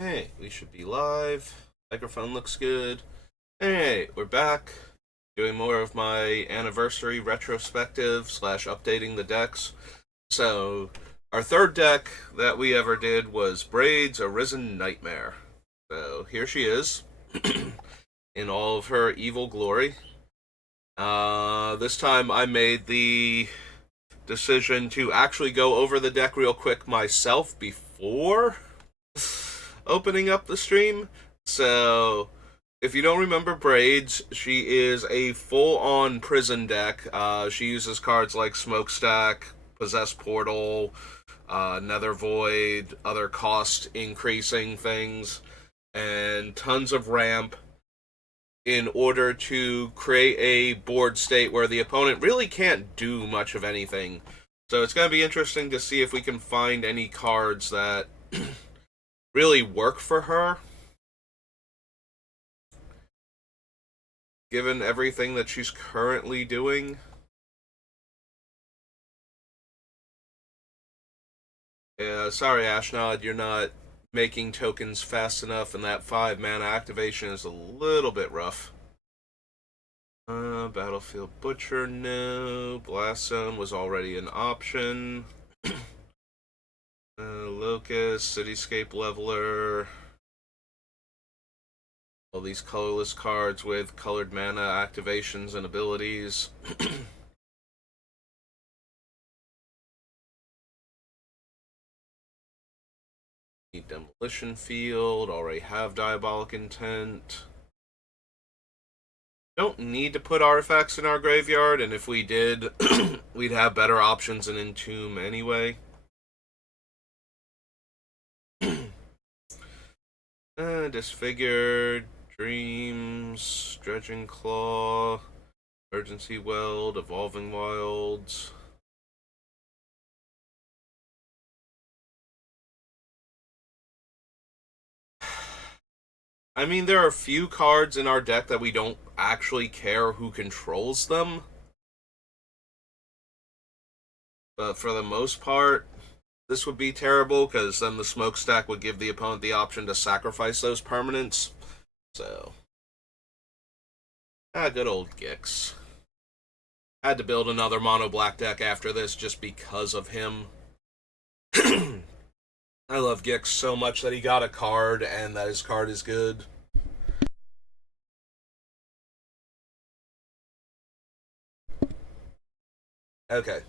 Hey, we should be live. Microphone looks good. Hey, we're back. Doing more of my anniversary retrospective slash updating the decks. So, our third deck that we ever did was Braids Arisen Nightmare. So, here she is in all of her evil glory. This time I made the decision to actually go over the deck real quick myself before opening up the stream. So, if you don't remember Braids, she is a full-on prison deck. She uses cards like Smokestack, Possess Portal, Nether Void, other cost-increasing things, and tons of ramp in order to create a board state where the opponent really can't do much of anything. So it's going to be interesting to see if we can find any cards that really work for her, given everything that she's currently doing. Yeah, sorry, Ashnod, you're not making tokens fast enough, and that 5-mana activation is a little bit rough. Battlefield Butcher, no. Blast Zone was already an option. Locust, Cityscape Leveler. All these colorless cards with colored mana activations and abilities. Need Demolition Field, already have Diabolic Intent. Don't need to put artifacts in our graveyard, and if we did, we'd have better options in Entomb anyway. Disfigured, Dreams, Dredging Claw, Emergency Weld, Evolving Wilds. I mean, there are a few cards in our deck that we don't actually care who controls them. But for the most part, this would be terrible, because then the Smokestack would give the opponent the option to sacrifice those permanents. So, good old Gix. Had to build another mono black deck after this just because of him. I love Gix so much that he got a card and that his card is good. Okay.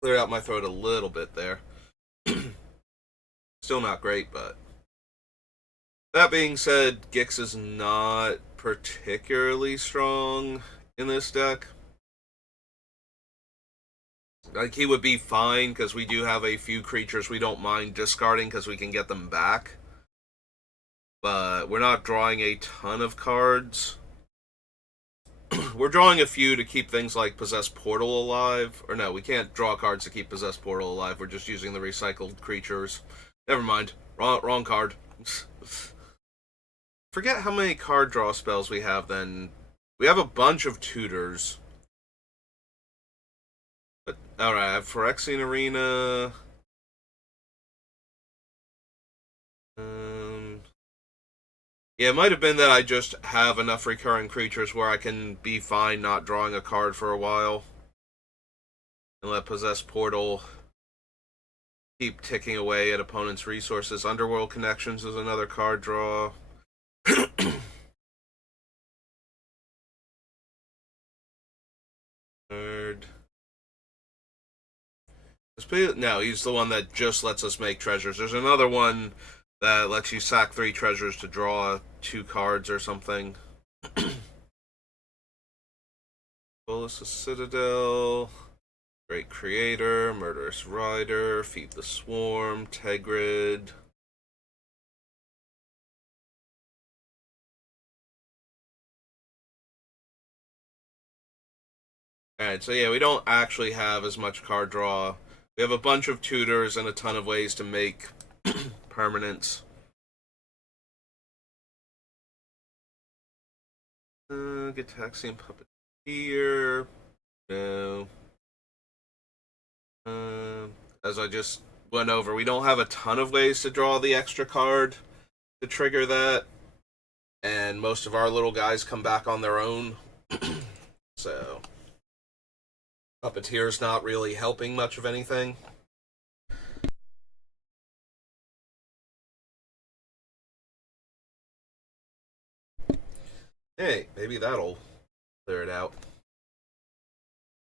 Cleared out my throat a little bit there. Still not great, but that being said, Gix is not particularly strong in this deck. Like, he would be fine, because we do have a few creatures we don't mind discarding because we can get them back. But we're not drawing a ton of cards. We're drawing a few to keep things like Possess Portal alive. Or no, we can't draw cards to keep Possess Portal alive. We're just using the recycled creatures. Never mind. Wrong card. Forget how many card draw spells we have then. We have a bunch of tutors. But alright, I have Phyrexian Arena. Yeah, it might have been that I just have enough recurring creatures where I can be fine not drawing a card for a while. And let Possess Portal keep ticking away at opponents' resources. Underworld Connections is another card draw. Third. No, he's the one that just lets us make treasures. There's another one that lets you sack 3 treasures to draw 2 cards or something. Bolus Citadel, Great Creator, Murderous Rider, Feed the Swarm, Tegrid. Alright, so yeah, we don't actually have as much card draw. We have a bunch of tutors and a ton of ways to make permanents. Gitaxian Puppeteer. No. As I just went over. We don't have a ton of ways to draw the extra card to trigger that, and most of our little guys come back on their own. So, Puppeteer's not really helping much of anything. Hey, maybe that'll clear it out.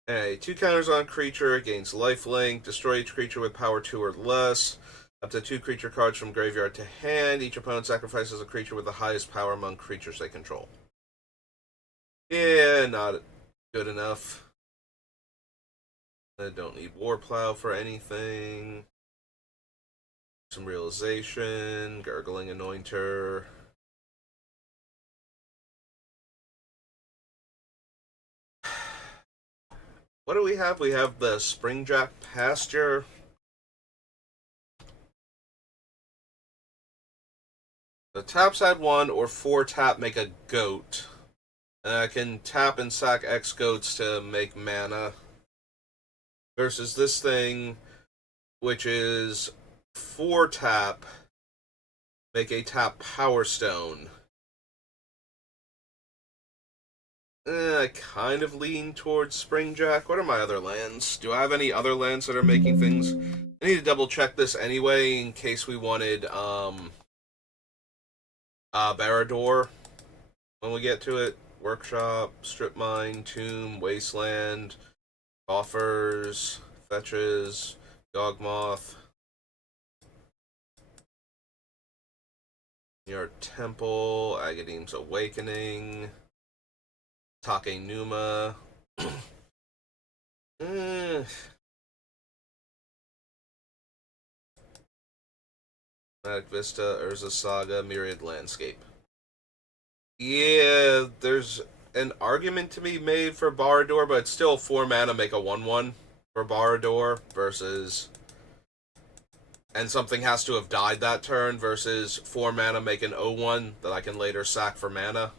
Hey, 2 counters on creature, gains lifelink, destroy each creature with power 2 or less. Up to 2 creature cards from graveyard to hand. Each opponent sacrifices a creature with the highest power among creatures they control. Yeah, not good enough. I don't need Warplow for anything. Some realization, Gurgling Anointer. What do we have? We have the Springjack Pasture. The taps had 1 or 4 tap make a goat. And I can tap and sack X goats to make mana. Versus this thing, which is 4 tap, make a tap Power Stone. I kind of lean towards Springjack. What are my other lands? Do I have any other lands that are making things? I need to double check this anyway in case we wanted Barrador when we get to it. Workshop, Strip Mine, Tomb, Wasteland, Coffers, Fetches, Dogmoth, Your Temple, Agadine's Awakening, Take Numa. Magic Vista, Urza Saga, Myriad Landscape. Yeah, there's an argument to be made for Barrador, but it's still 4 mana make a 1/1 for Barrador versus. And something has to have died that turn versus 4 mana make an 0/1 that I can later sack for mana.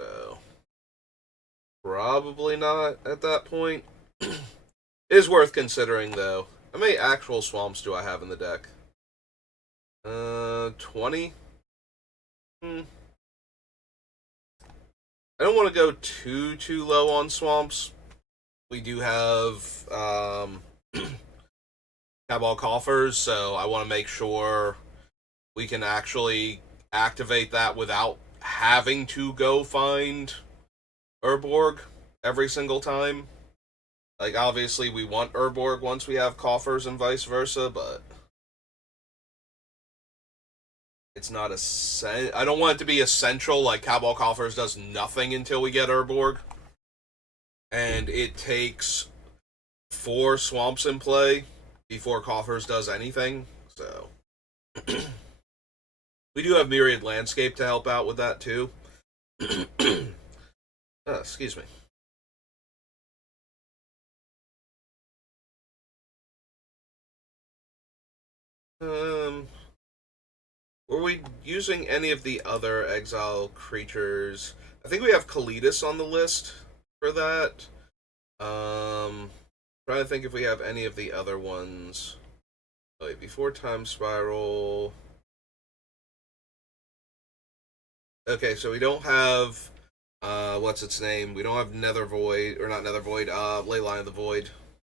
So. Probably not at that point. It is worth considering, though. How many actual swamps do I have in the deck? 20? I don't want to go too low on swamps. We do have Cabal Coffers, so I want to make sure we can actually activate that without having to go find Urborg every single time. Like, obviously, we want Urborg once we have Coffers and vice versa, but it's not I don't want it to be essential, like Cabal Coffers does nothing until we get Urborg. And it takes 4 swamps in play before Coffers does anything, so. We do have Myriad Landscape to help out with that, too. Excuse me. Were we using any of the other exile creatures? I think we have Kalidas on the list for that. Trying to think if we have any of the other ones. Wait, before Time Spiral. Okay, so we don't have what's its name? We don't have Nether Void, or not Nether Void, Leyline of the Void.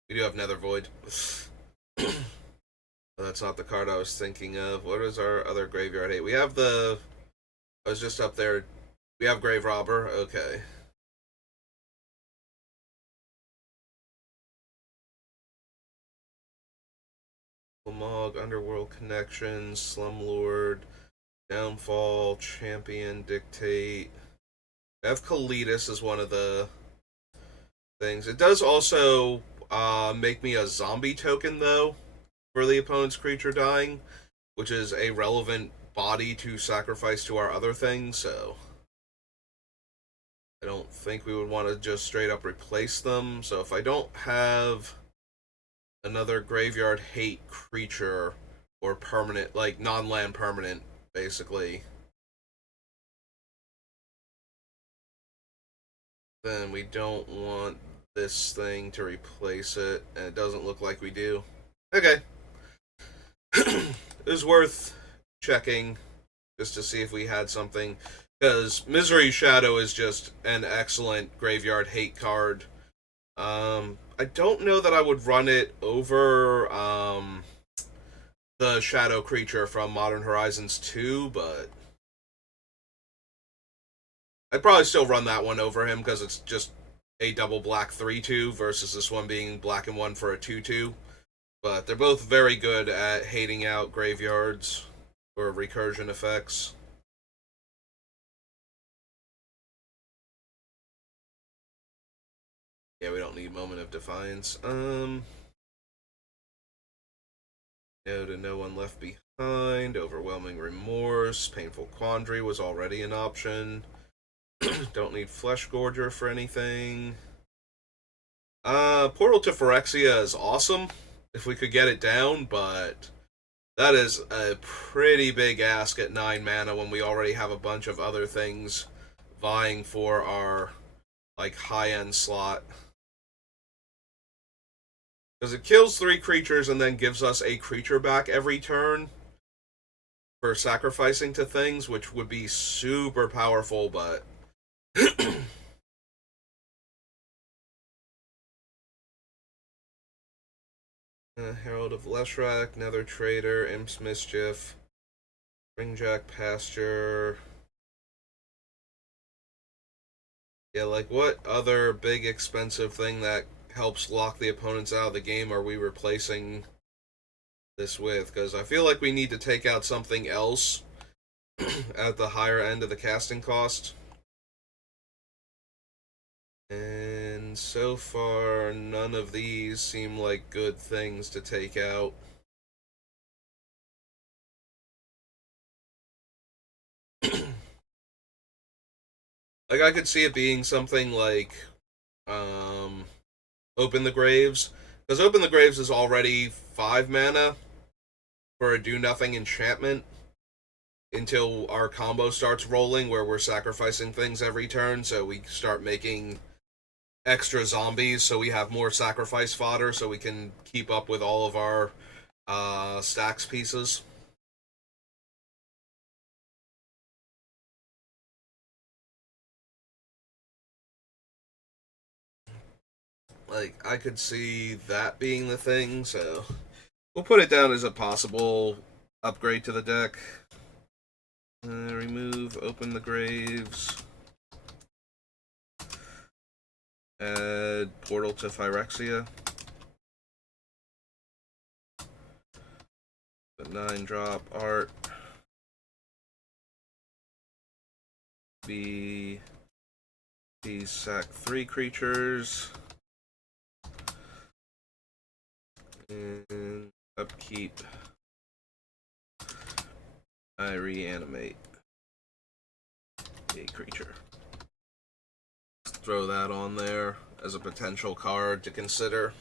We do have Nether Void. That's not the card I was thinking of. What is our other graveyard hate? We have the. I was just up there. We have Grave Robber. Okay. Lamog, Underworld Connection, Slumlord, Downfall, Champion, Dictate. We have Kalidas as one of the things. It does also make me a zombie token, though, for the opponent's creature dying, which is a relevant body to sacrifice to our other things, so I don't think we would want to just straight up replace them. So if I don't have another graveyard hate creature or permanent, like non-land permanent, basically, then we don't want this thing to replace it, and it doesn't look like we do. Okay. It was worth checking just to see if we had something, because Misery Shadow is just an excellent graveyard hate card. I don't know that I would run it over the Shadow Creature from Modern Horizons 2, but I'd probably still run that one over him because it's just a double black 3/2 versus this one being black and 1 for a 2/2. But they're both very good at hating out graveyards or recursion effects. Yeah, we don't need Moment of Defiance. No to No One Left Behind. Overwhelming Remorse. Painful Quandary was already an option. Don't need Flesh Gorger for anything. Portal to Phyrexia is awesome if we could get it down, but that is a pretty big ask at 9 mana when we already have a bunch of other things vying for our like high-end slot. Because it kills 3 creatures and then gives us a creature back every turn for sacrificing to things, which would be super powerful, but Herald of Leshrac, Nether Trader, Imp's Mischief, Ringjack Pasture. Yeah, like what other big expensive thing that helps lock the opponents out of the game are we replacing this with? Because I feel like we need to take out something else at the higher end of the casting cost. And so far, none of these seem like good things to take out. Like, I could see it being something like, Open the Graves. Because Open the Graves is already 5 mana for a do-nothing enchantment until our combo starts rolling, where we're sacrificing things every turn, so we start making extra zombies, so we have more sacrifice fodder, so we can keep up with all of our stacks pieces. Like, I could see that being the thing, so we'll put it down as a possible upgrade to the deck. Remove Open the Graves. Add Portal to Phyrexia. The 9-drop art. These sack 3 creatures. And upkeep. I reanimate a creature. Throw that on there as a potential card to consider.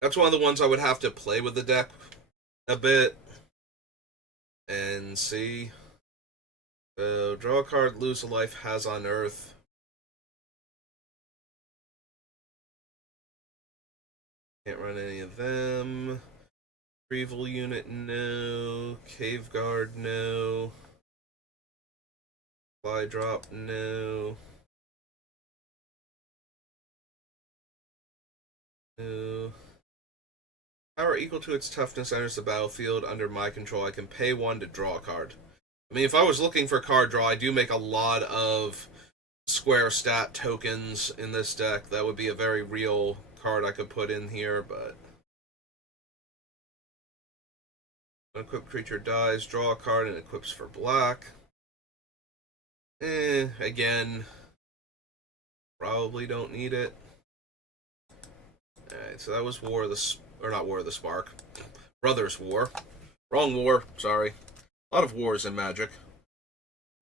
That's one of the ones I would have to play with the deck a bit and see. So, draw a card, lose a life, has Unearth. Can't run any of them. Retrieval Unit, no. Cave Guard, no. Fly Drop, no. No. Power equal to its toughness enters the battlefield under my control. I can pay 1 to draw a card. I mean, if I was looking for card draw, I do make a lot of square stat tokens in this deck. That would be a very real card I could put in here, but unequipped creature dies, draw a card, and equips for black. Again, probably don't need it. Alright, so that was War of the... or not War of the Spark. Brothers War. Wrong war, sorry. A lot of wars in Magic.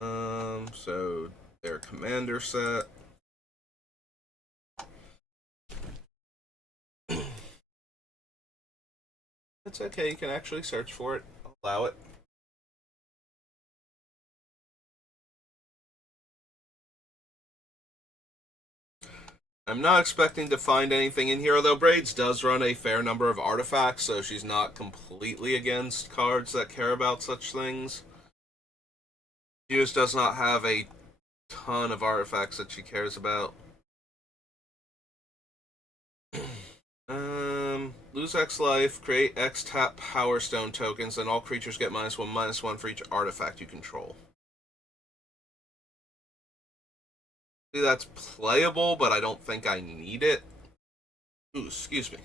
So their commander set. It's okay, you can actually search for it. I'll allow it. I'm not expecting to find anything in here, although Braids does run a fair number of artifacts, so she's not completely against cards that care about such things. She just does not have a ton of artifacts that she cares about. Lose X life, create X tap Power Stone tokens, and all creatures get -1/-1 for each artifact you control. See, that's playable, but I don't think I need it. Ooh, excuse me.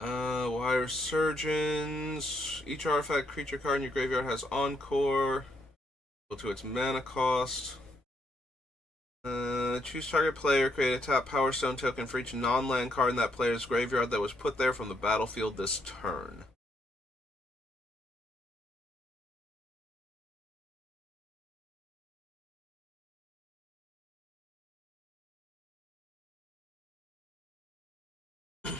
Wire Surgeons. Each artifact creature card in your graveyard has Encore. Equal to its mana cost. Choose target player, create a tap Power Stone token for each non-land card in that player's graveyard that was put there from the battlefield this turn. I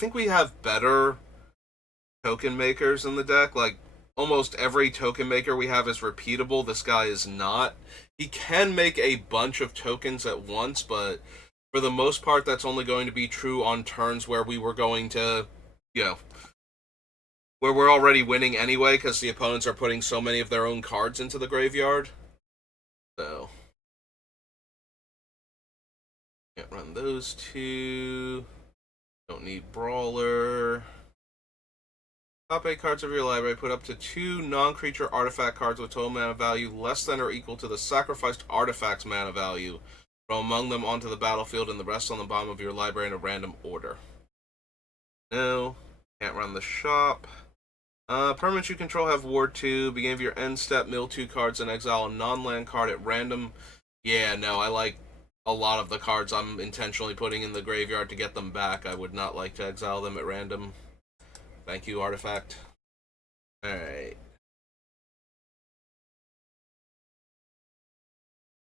think we have better token makers in the deck. Like, almost every token maker we have is repeatable. This guy is not. He can make a bunch of tokens at once, but for the most part, that's only going to be true on turns where we were going to, where we're already winning anyway, because the opponents are putting so many of their own cards into the graveyard. So, can't run those two. Don't need Brawler. Top 8 cards of your library, put up to 2 non-creature artifact cards with total mana value less than or equal to the sacrificed artifact's mana value from among them onto the battlefield, and the rest on the bottom of your library in a random order. No. Can't run the shop. Permanents you control have Ward 2. Beginning of your end step, mill 2 cards and exile a non-land card at random. Yeah, no, I like a lot of the cards I'm intentionally putting in the graveyard to get them back. I would not like to exile them at random. Thank you, Artifact. Alright.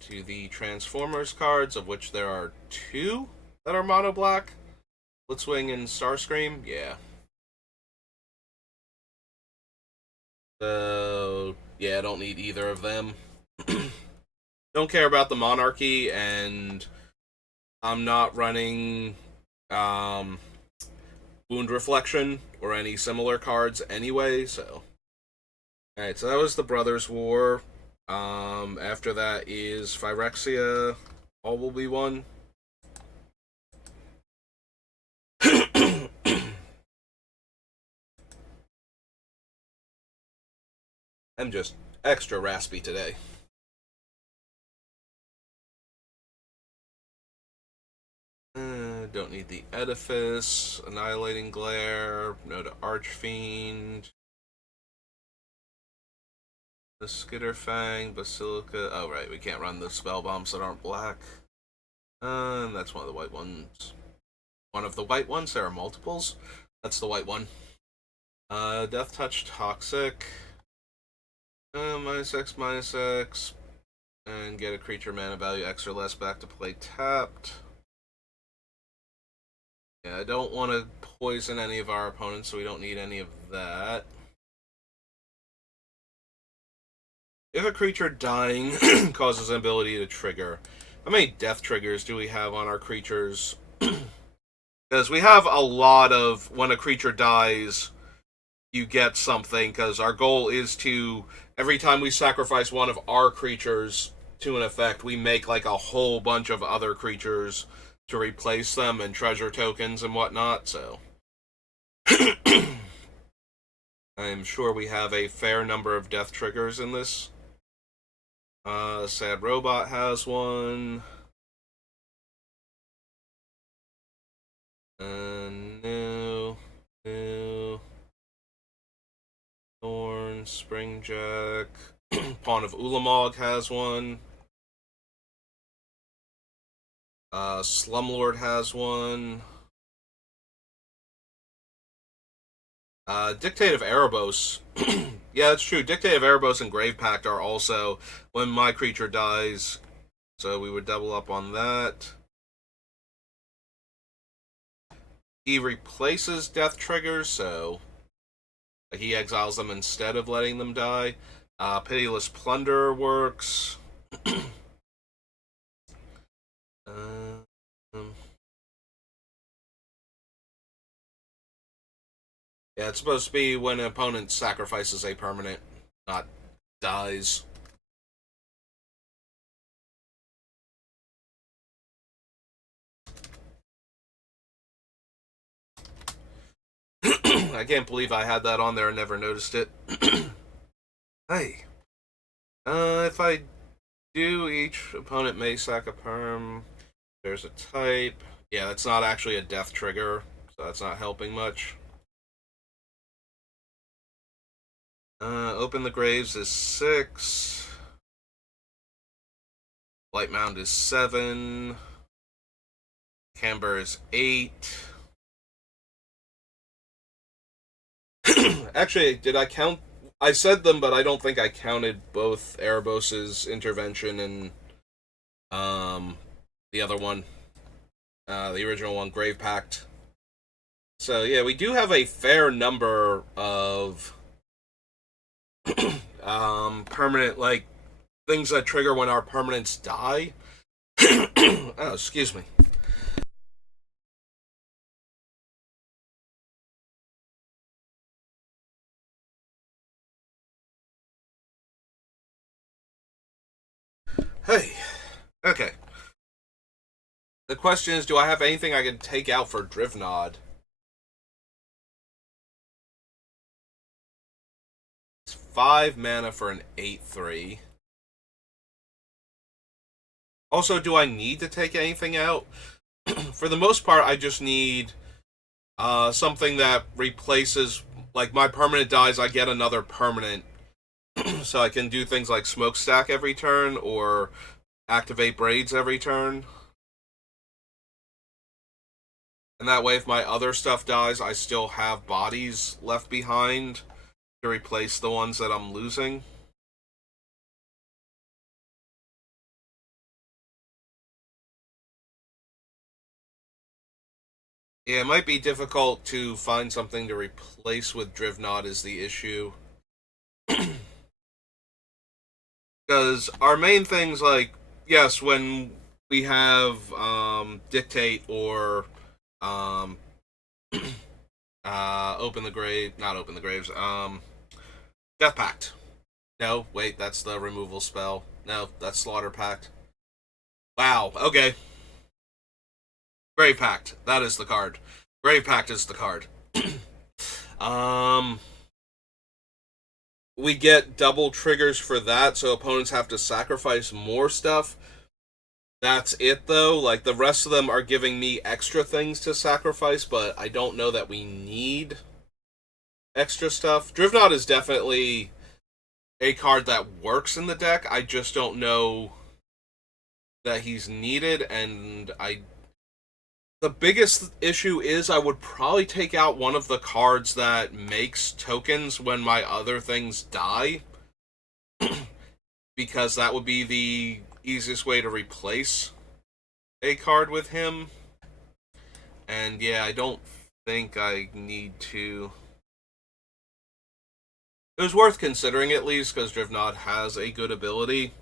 To the Transformers cards, of which there are 2 that are mono black. Blitzwing and Starscream, yeah. So, yeah, I don't need either of them. Don't care about the Monarchy, and I'm not running Wound Reflection or any similar cards anyway, so. Alright, so that was the Brothers' War. After that is Phyrexia. All will be one. I'm just extra raspy today. Don't need the Edifice, Annihilating Glare, no to Archfiend. The Skitterfang, Basilica. Oh, right, we can't run the spell bombs that aren't black. That's one of the white ones. One of the white ones? There are multiples? That's the white one. Death Touch Toxic. -X, and get a creature mana value X or less back to play tapped. Yeah, I don't want to poison any of our opponents, so we don't need any of that. If a creature dying causes an ability to trigger, how many death triggers do we have on our creatures? Because we have a lot of, when a creature dies, you get something, because our goal is to, every time we sacrifice one of our creatures to an effect, we make like a whole bunch of other creatures to replace them and treasure tokens and whatnot, so. I am sure we have a fair number of death triggers in this. Sad Robot has one. No. Thorn, Springjack. Pawn of Ulamog has one. Slumlord has one. Dictate of Erebos. Yeah, that's true. Dictate of Erebos and Grave Pact are also when my creature dies. So we would double up on that. He replaces death triggers, so he exiles them instead of letting them die. Pitiless Plunderer works. Yeah, it's supposed to be when an opponent sacrifices a permanent, not dies. I can't believe I had that on there and never noticed it. Hey. If I do, each opponent may sack a perm. There's a type. Yeah, that's not actually a death trigger, so that's not helping much. Open the Graves is 6. Light Mound is 7. Camber is 8. Actually, did I count? I said them, but I don't think I counted both Erebos' intervention and the other one, the original one, Grave Pact. So yeah, we do have a fair number of permanent, like, things that trigger when our permanents die. Oh, excuse me. Hey. Okay. The question is, do I have anything I can take out for Drivnod? It's 5 mana for an 8/3. Also, do I need to take anything out? For the most part, I just need something that replaces, like, my permanent dies, I get another permanent. So I can do things like Smokestack every turn, or activate Braids every turn. And that way, if my other stuff dies, I still have bodies left behind to replace the ones that I'm losing. Yeah, it might be difficult to find something to replace with Drivnod is the issue. Because our main things, like, yes, when we have Dictate or um, Open the Grave, not Open the Graves, Death Pact. No, wait, that's the removal spell. No, that's Slaughter Pact. Wow, okay. Grave Pact, that is the card. Grave Pact is the card. um, we get double triggers for that, so opponents have to sacrifice more stuff. That's it, though. Like, the rest of them are giving me extra things to sacrifice, but I don't know that we need extra stuff. Drivnod is definitely a card that works in the deck. I just don't know that he's needed, and the biggest issue is I would probably take out one of the cards that makes tokens when my other things die, because that would be the easiest way to replace a card with him. And yeah, I don't think I need to. It was worth considering at least, because Drivnod has a good ability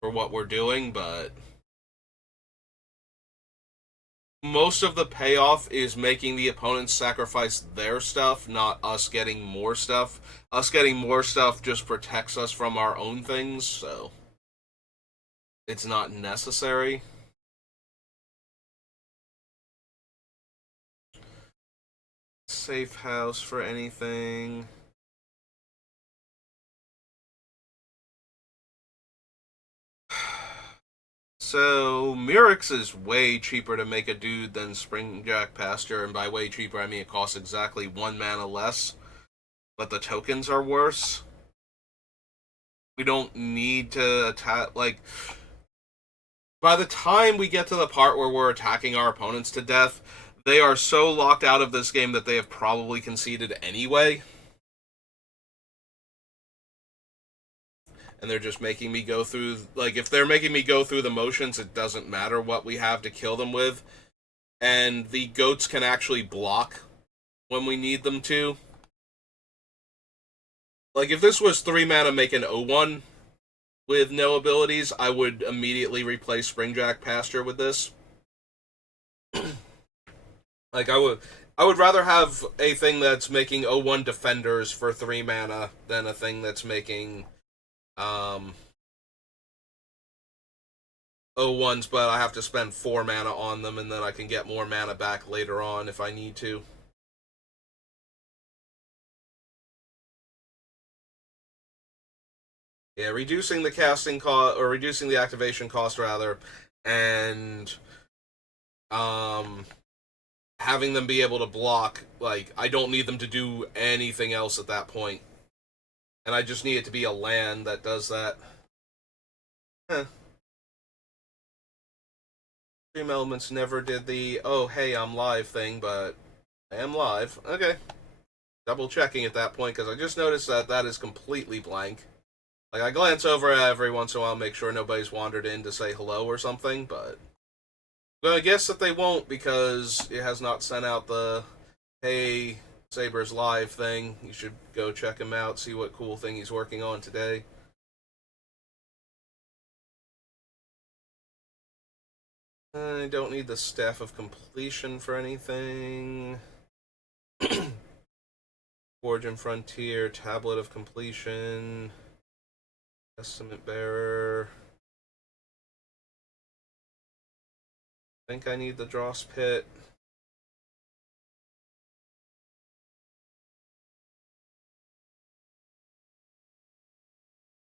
for what we're doing, but most of the payoff is making the opponents sacrifice their stuff, not us getting more stuff. Us getting more stuff just protects us from our own things, so it's not necessary. Safe house for anything. So, Mirix is way cheaper to make a dude than Springjack Pasture, and by way cheaper, I mean it costs exactly 1 mana less, but the tokens are worse. We don't need to attack, like, by the time we get to the part where we're attacking our opponents to death, they are so locked out of this game that they have probably conceded anyway. And they're just making me go through, like, if they're making me go through the motions, it doesn't matter what we have to kill them with. And the goats can actually block when we need them to. Like, if this was 3 mana make an 0-1, with no abilities, I would immediately replace Springjack Pasture with this. Like I would rather have a thing that's making 0-1 defenders for 3 mana than a thing that's making um 0-1s, but I have to spend 4 mana on them and then I can get more mana back later on if I need to. Yeah, reducing the casting cost, or reducing the activation cost rather, and um having them be able to block, like, I don't need them to do anything else at that point. And I just need it to be a land that does that. Huh. Stream Elements never did the, oh, hey, I'm live thing, but I am live. Okay. Double checking at that point, because I just noticed that that is completely blank. Like, I glance over every once in a while, make sure nobody's wandered in to say hello or something, but I'm gonna guess that they won't, because it has not sent out the, hey, Saber's live thing. You should go check him out, see what cool thing he's working on today. I don't need the Staff of Completion for anything. Forge and Frontier, Tablet of Completion, Testament Bearer. I think I need the Dross Pit.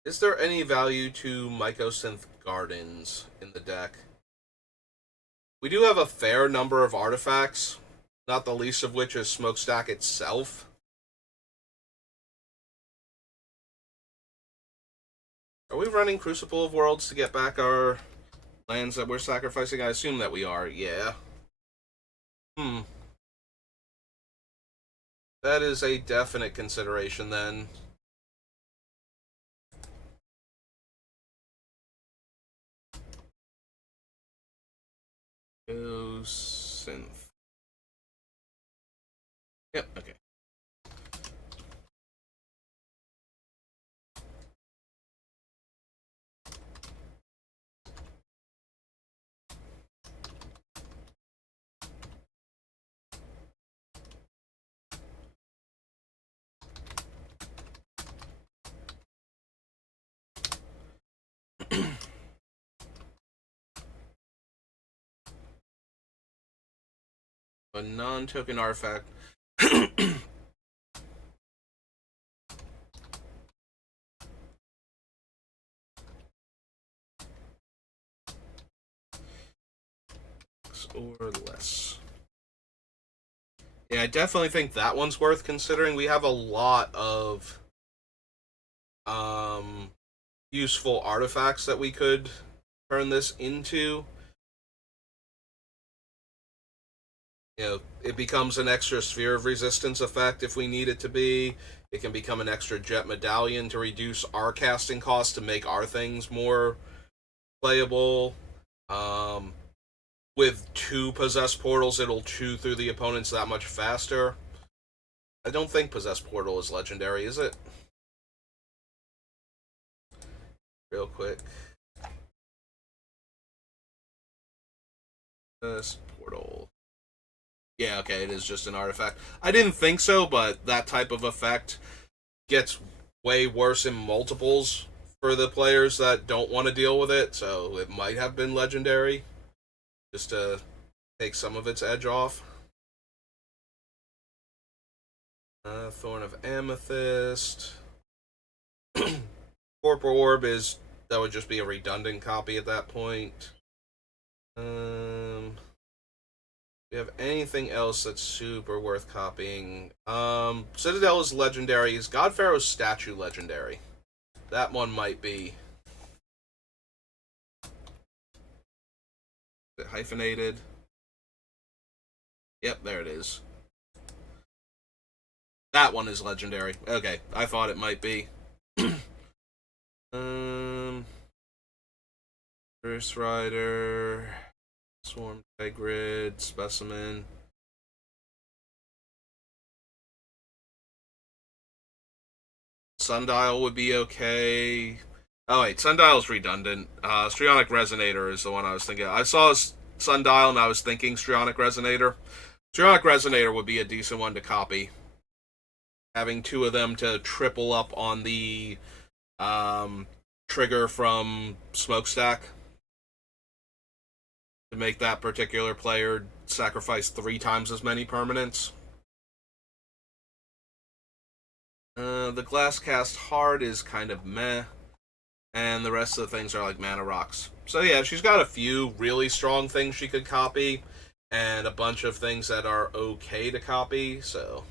Is there any value to Mycosynth Gardens in the deck? We do have a fair number of artifacts, not the least of which is Smokestack itself. Are we running Crucible of Worlds to get back our lands that we're sacrificing? I assume that we are, yeah. That is a definite consideration then. Go synth. Yep, okay. A non-token artifact. Or less. Yeah, I definitely think that one's worth considering. We have a lot of useful artifacts that we could turn this into. You know, it becomes an extra Sphere of Resistance effect if we need it to be. It can become an extra Jet Medallion to reduce our casting costs to make our things more playable. With 2 Possessed Portals, it'll chew through the opponents that much faster. I don't think Possessed Portal is legendary, is it? Real quick. Possessed Portal. Yeah, okay, it is just an artifact. I didn't think so, but that type of effect gets way worse in multiples for the players that don't want to deal with it, so it might have been legendary, just to take some of its edge off. Thorn of Amethyst. Corporal Orb is, that would just be a redundant copy at that point. Do we have anything else that's super worth copying? Citadel is legendary. Is God Pharaoh's statue legendary? That one might be. Is it hyphenated? Yep, there it is. That one is legendary. Okay, I thought it might be. Bruce Rider, Swarm Tigrid, Specimen. Sundial would be okay. Oh wait, Sundial's redundant. Strionic Resonator is the one I was thinking. I saw Sundial and I was thinking Strionic Resonator. Strionic Resonator would be a decent one to copy. Having two of them to triple up on the trigger from Smokestack to make that particular player sacrifice 3 times as many permanents. The Glass Cast Hard is kind of meh, and the rest of the things are like mana rocks. So yeah, she's got a few really strong things she could copy, and a bunch of things that are okay to copy, so...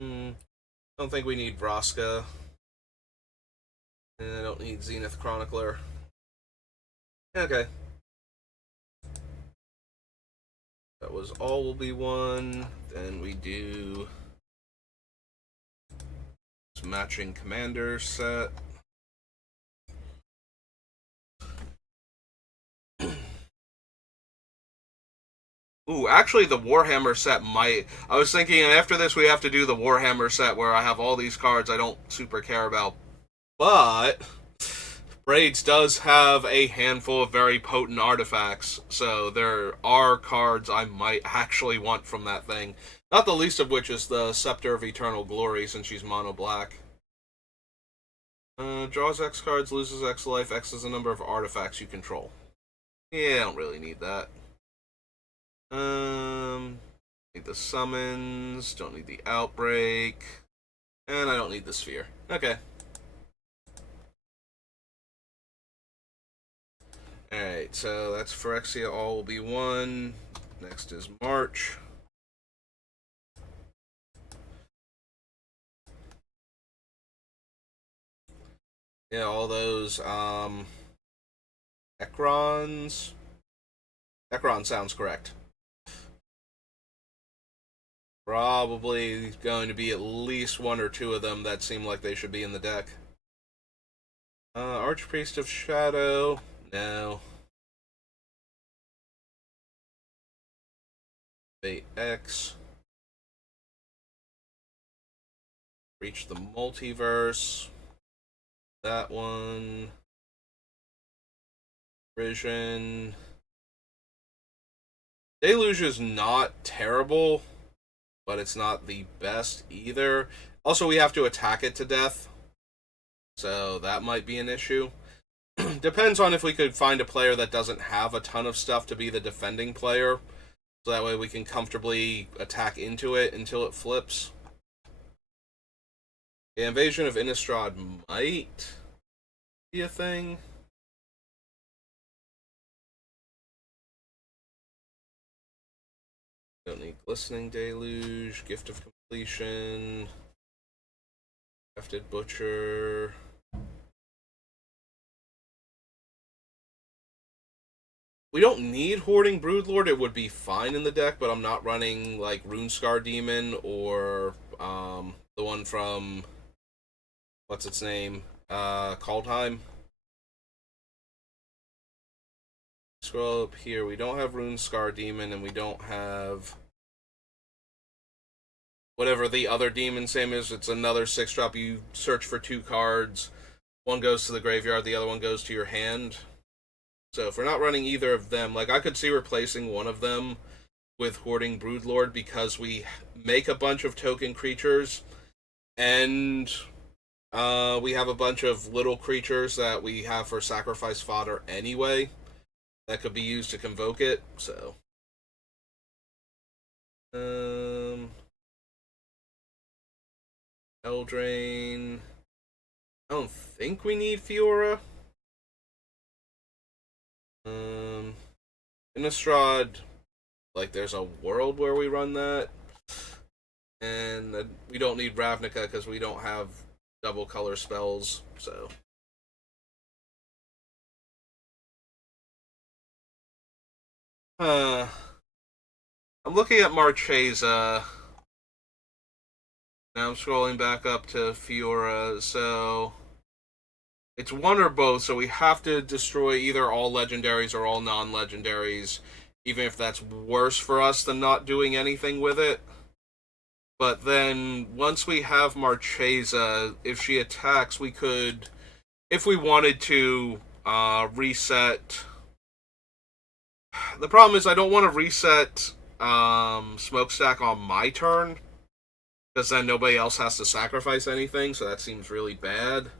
Don't think we need Vraska. And I don't need Zenith Chronicler. Okay. That was all will be one. Then we do this matching commander set. Ooh, actually the Warhammer set might... I was thinking after this we have to do the Warhammer set where I have all these cards I don't super care about. But Braids does have a handful of very potent artifacts, so there are cards I might actually want from that thing. Not the least of which is the Scepter of Eternal Glory, since she's mono black. Draws X cards, loses X life, X is the number of artifacts you control. Yeah, I don't really need that. Need the summons, don't need the outbreak, and I don't need the sphere. Okay. Alright, so that's Phyrexia, all will be one. Next is March. Yeah, all those, Ekrons. Ekron sounds correct. Probably going to be at least one or two of them that seem like they should be in the deck. Archpriest of Shadow. No. Fate X. Reach the Multiverse. That one. Arisen. Deluge is not terrible, but it's not the best either. Also, we have to attack it to death, so that might be an issue. Depends on if we could find a player that doesn't have a ton of stuff to be the defending player, so that way we can comfortably attack into it until it flips. The Invasion of Innistrad might be a thing. Don't need Glistening Deluge, Gift of Completion, Crafted Butcher. We don't need Hoarding Broodlord. It would be fine in the deck, but I'm not running like Runescar Demon or the one from what's its name? Kaldheim. Scroll up here. We don't have Runescar Demon, and we don't have whatever the other demon's name is. It's another 6-drop. You search for 2 cards. One goes to the graveyard, the other one goes to your hand. So if we're not running either of them, like I could see replacing one of them with Hoarding Broodlord because we make a bunch of token creatures, and we have a bunch of little creatures that we have for sacrifice fodder anyway that could be used to convoke it, so. Eldraine. I don't think we need Fiora. Innistrad, like there's a world where we run that. And we don't need Ravnica because we don't have double color spells, so. I'm looking at Marchesa. Now I'm scrolling back up to Fiora, so it's one or both, so we have to destroy either all legendaries or all non-legendaries, even if that's worse for us than not doing anything with it. But then, once we have Marchesa, if she attacks, we could, if we wanted to, reset. The problem is I don't want to reset Smokestack on my turn, because then nobody else has to sacrifice anything, so that seems really bad.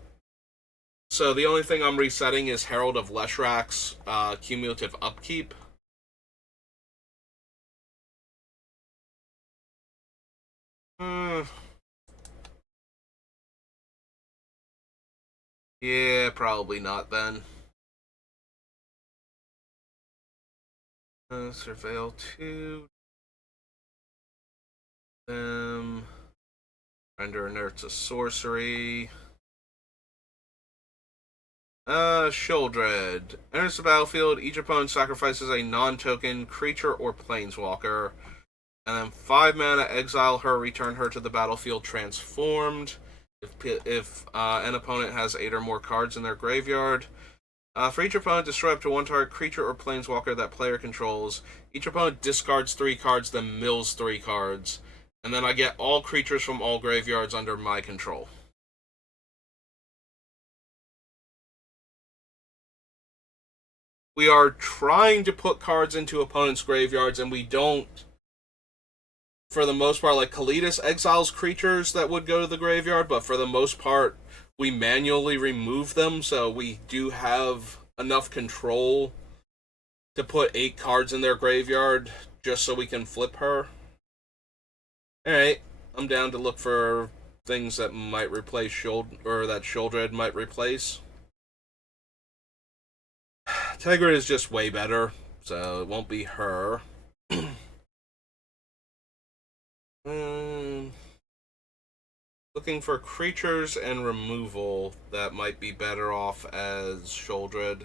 So the only thing I'm resetting is Herald of Leshrak's cumulative upkeep. Yeah, probably not then. Surveil 2. Render inert's a sorcery. Sheoldred. Enters the battlefield, each opponent sacrifices a non-token creature or planeswalker. And then 5 mana, exile her, return her to the battlefield transformed. If an opponent has 8 or more cards in their graveyard. For each opponent, destroy up to 1 target creature or planeswalker that player controls. Each opponent discards 3 cards, then mills 3 cards. And then I get all creatures from all graveyards under my control. We are trying to put cards into opponents' graveyards, and we don't, for the most part. Like, Kalitas exiles creatures that would go to the graveyard, but for the most part, we manually remove them, so we do have enough control to put 8 cards in their graveyard just so we can flip her. Alright, I'm down to look for things that might replace that Sheoldred might replace. Tegra is just way better, so it won't be her. Looking for creatures and removal that might be better off as Sheoldred.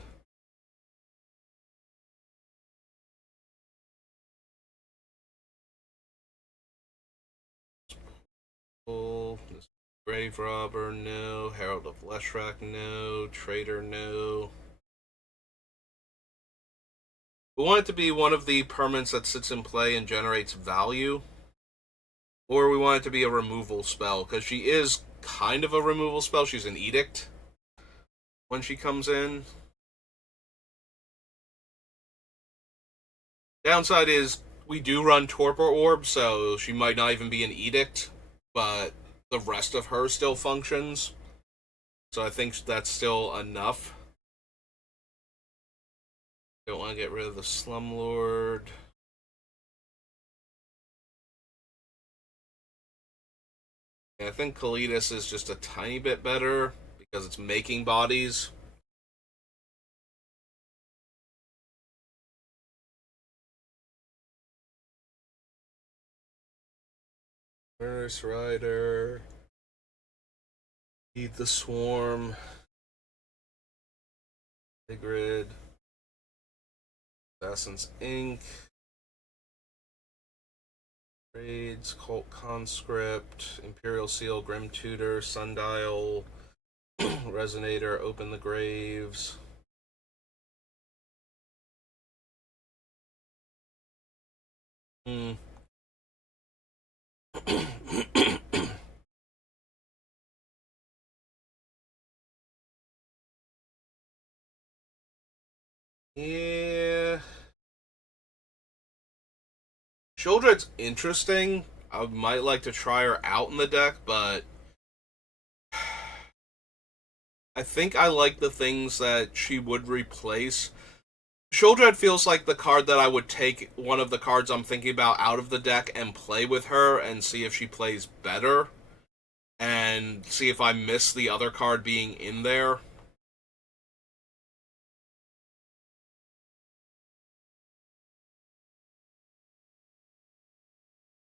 This Grave Robber, no. Herald of Leshrak, no. Traitor, no. We want it to be one of the permanents that sits in play and generates value. Or we want it to be a removal spell, because she is kind of a removal spell. She's an edict when she comes in. Downside is we do run Torpor Orb, so she might not even be an edict, but the rest of her still functions. So I think that's still enough. Don't want to get rid of the Slumlord. I think Kalitas is just a tiny bit better because it's making bodies. Nurse Rider. Feed the Swarm. Sigrid. Assassin's Ink. Braids, Cult Conscript, Imperial Seal, Grim Tutor, Sundial, Resonator, Open the Graves. Yeah. Sheoldred's interesting. I might like to try her out in the deck, but I think I like the things that she would replace. Sheoldred feels like the card that I would take one of the cards I'm thinking about out of the deck and play with her and see if she plays better. And see if I miss the other card being in there.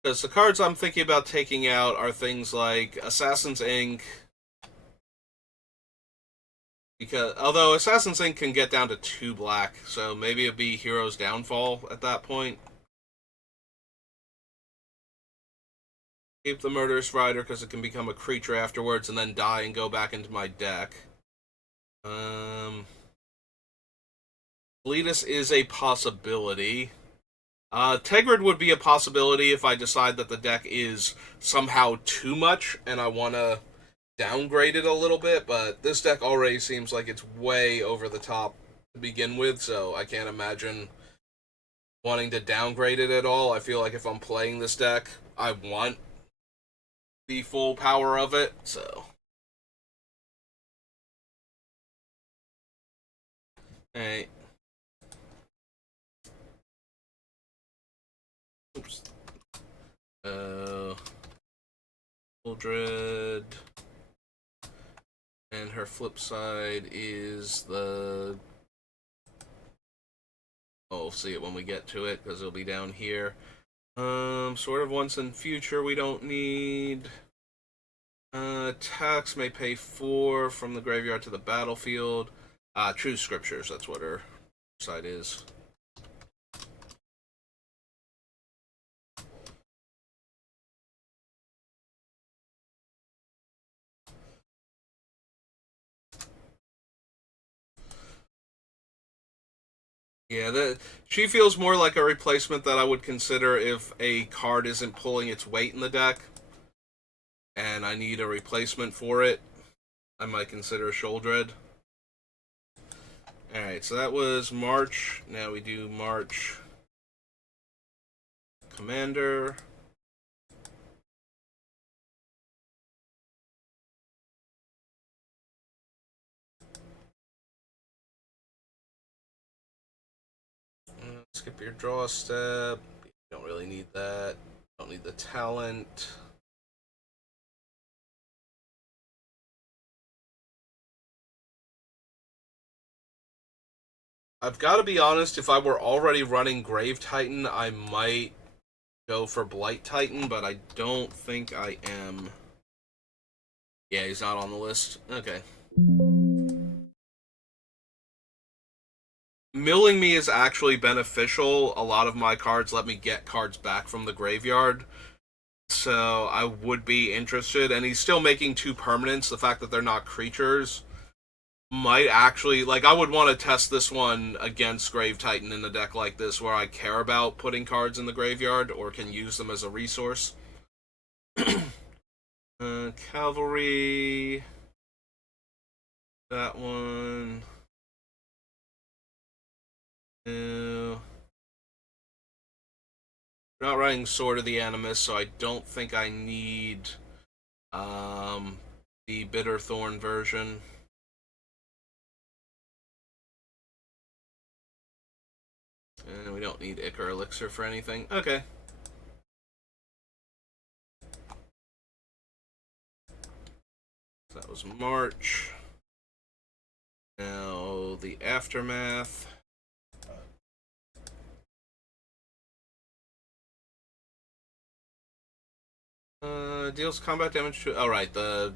Because the cards I'm thinking about taking out are things like Assassin's Ink. Because although Assassin's Ink can get down to 2 black, so maybe it'd be Hero's Downfall at that point. Keep the Murderous Rider because it can become a creature afterwards and then die and go back into my deck. Bleedus is a possibility. Tegrid would be a possibility if I decide that the deck is somehow too much and I want to downgrade it a little bit, but this deck already seems like it's way over the top to begin with, so I can't imagine wanting to downgrade it at all. I feel like if I'm playing this deck, I want the full power of it, so. Alright. Oops. Mildred. And her flip side is the... Oh, we'll see it when we get to it, because it'll be down here. Sort of once in future we don't need. Tax may pay 4 from the graveyard to the battlefield. True Scriptures, that's what her side is. Yeah, she feels more like a replacement that I would consider if a card isn't pulling its weight in the deck, and I need a replacement for it. I might consider Sholdred. Alright, so that was March. Now we do March Commander. Skip your draw step. You don't really need that. Don't need the talent. I've got to be honest, if I were already running Grave Titan, I might go for Blight Titan, but I don't think I am. Yeah, he's not on the list. Okay. Milling me is actually beneficial. A lot of my cards let me get cards back from the graveyard, so I would be interested. And he's still making 2 permanents. The fact that they're not creatures might actually, like, I would want to test this one against Grave Titan in a deck like this where I care about putting cards in the graveyard or can use them as a resource. Cavalry. That one. We're not running Sword of the Animus, so I don't think I need the Bitterthorn version. And we don't need Ichor Elixir for anything. Okay. So that was March. Now the Aftermath. Deals combat damage to... Oh, right, the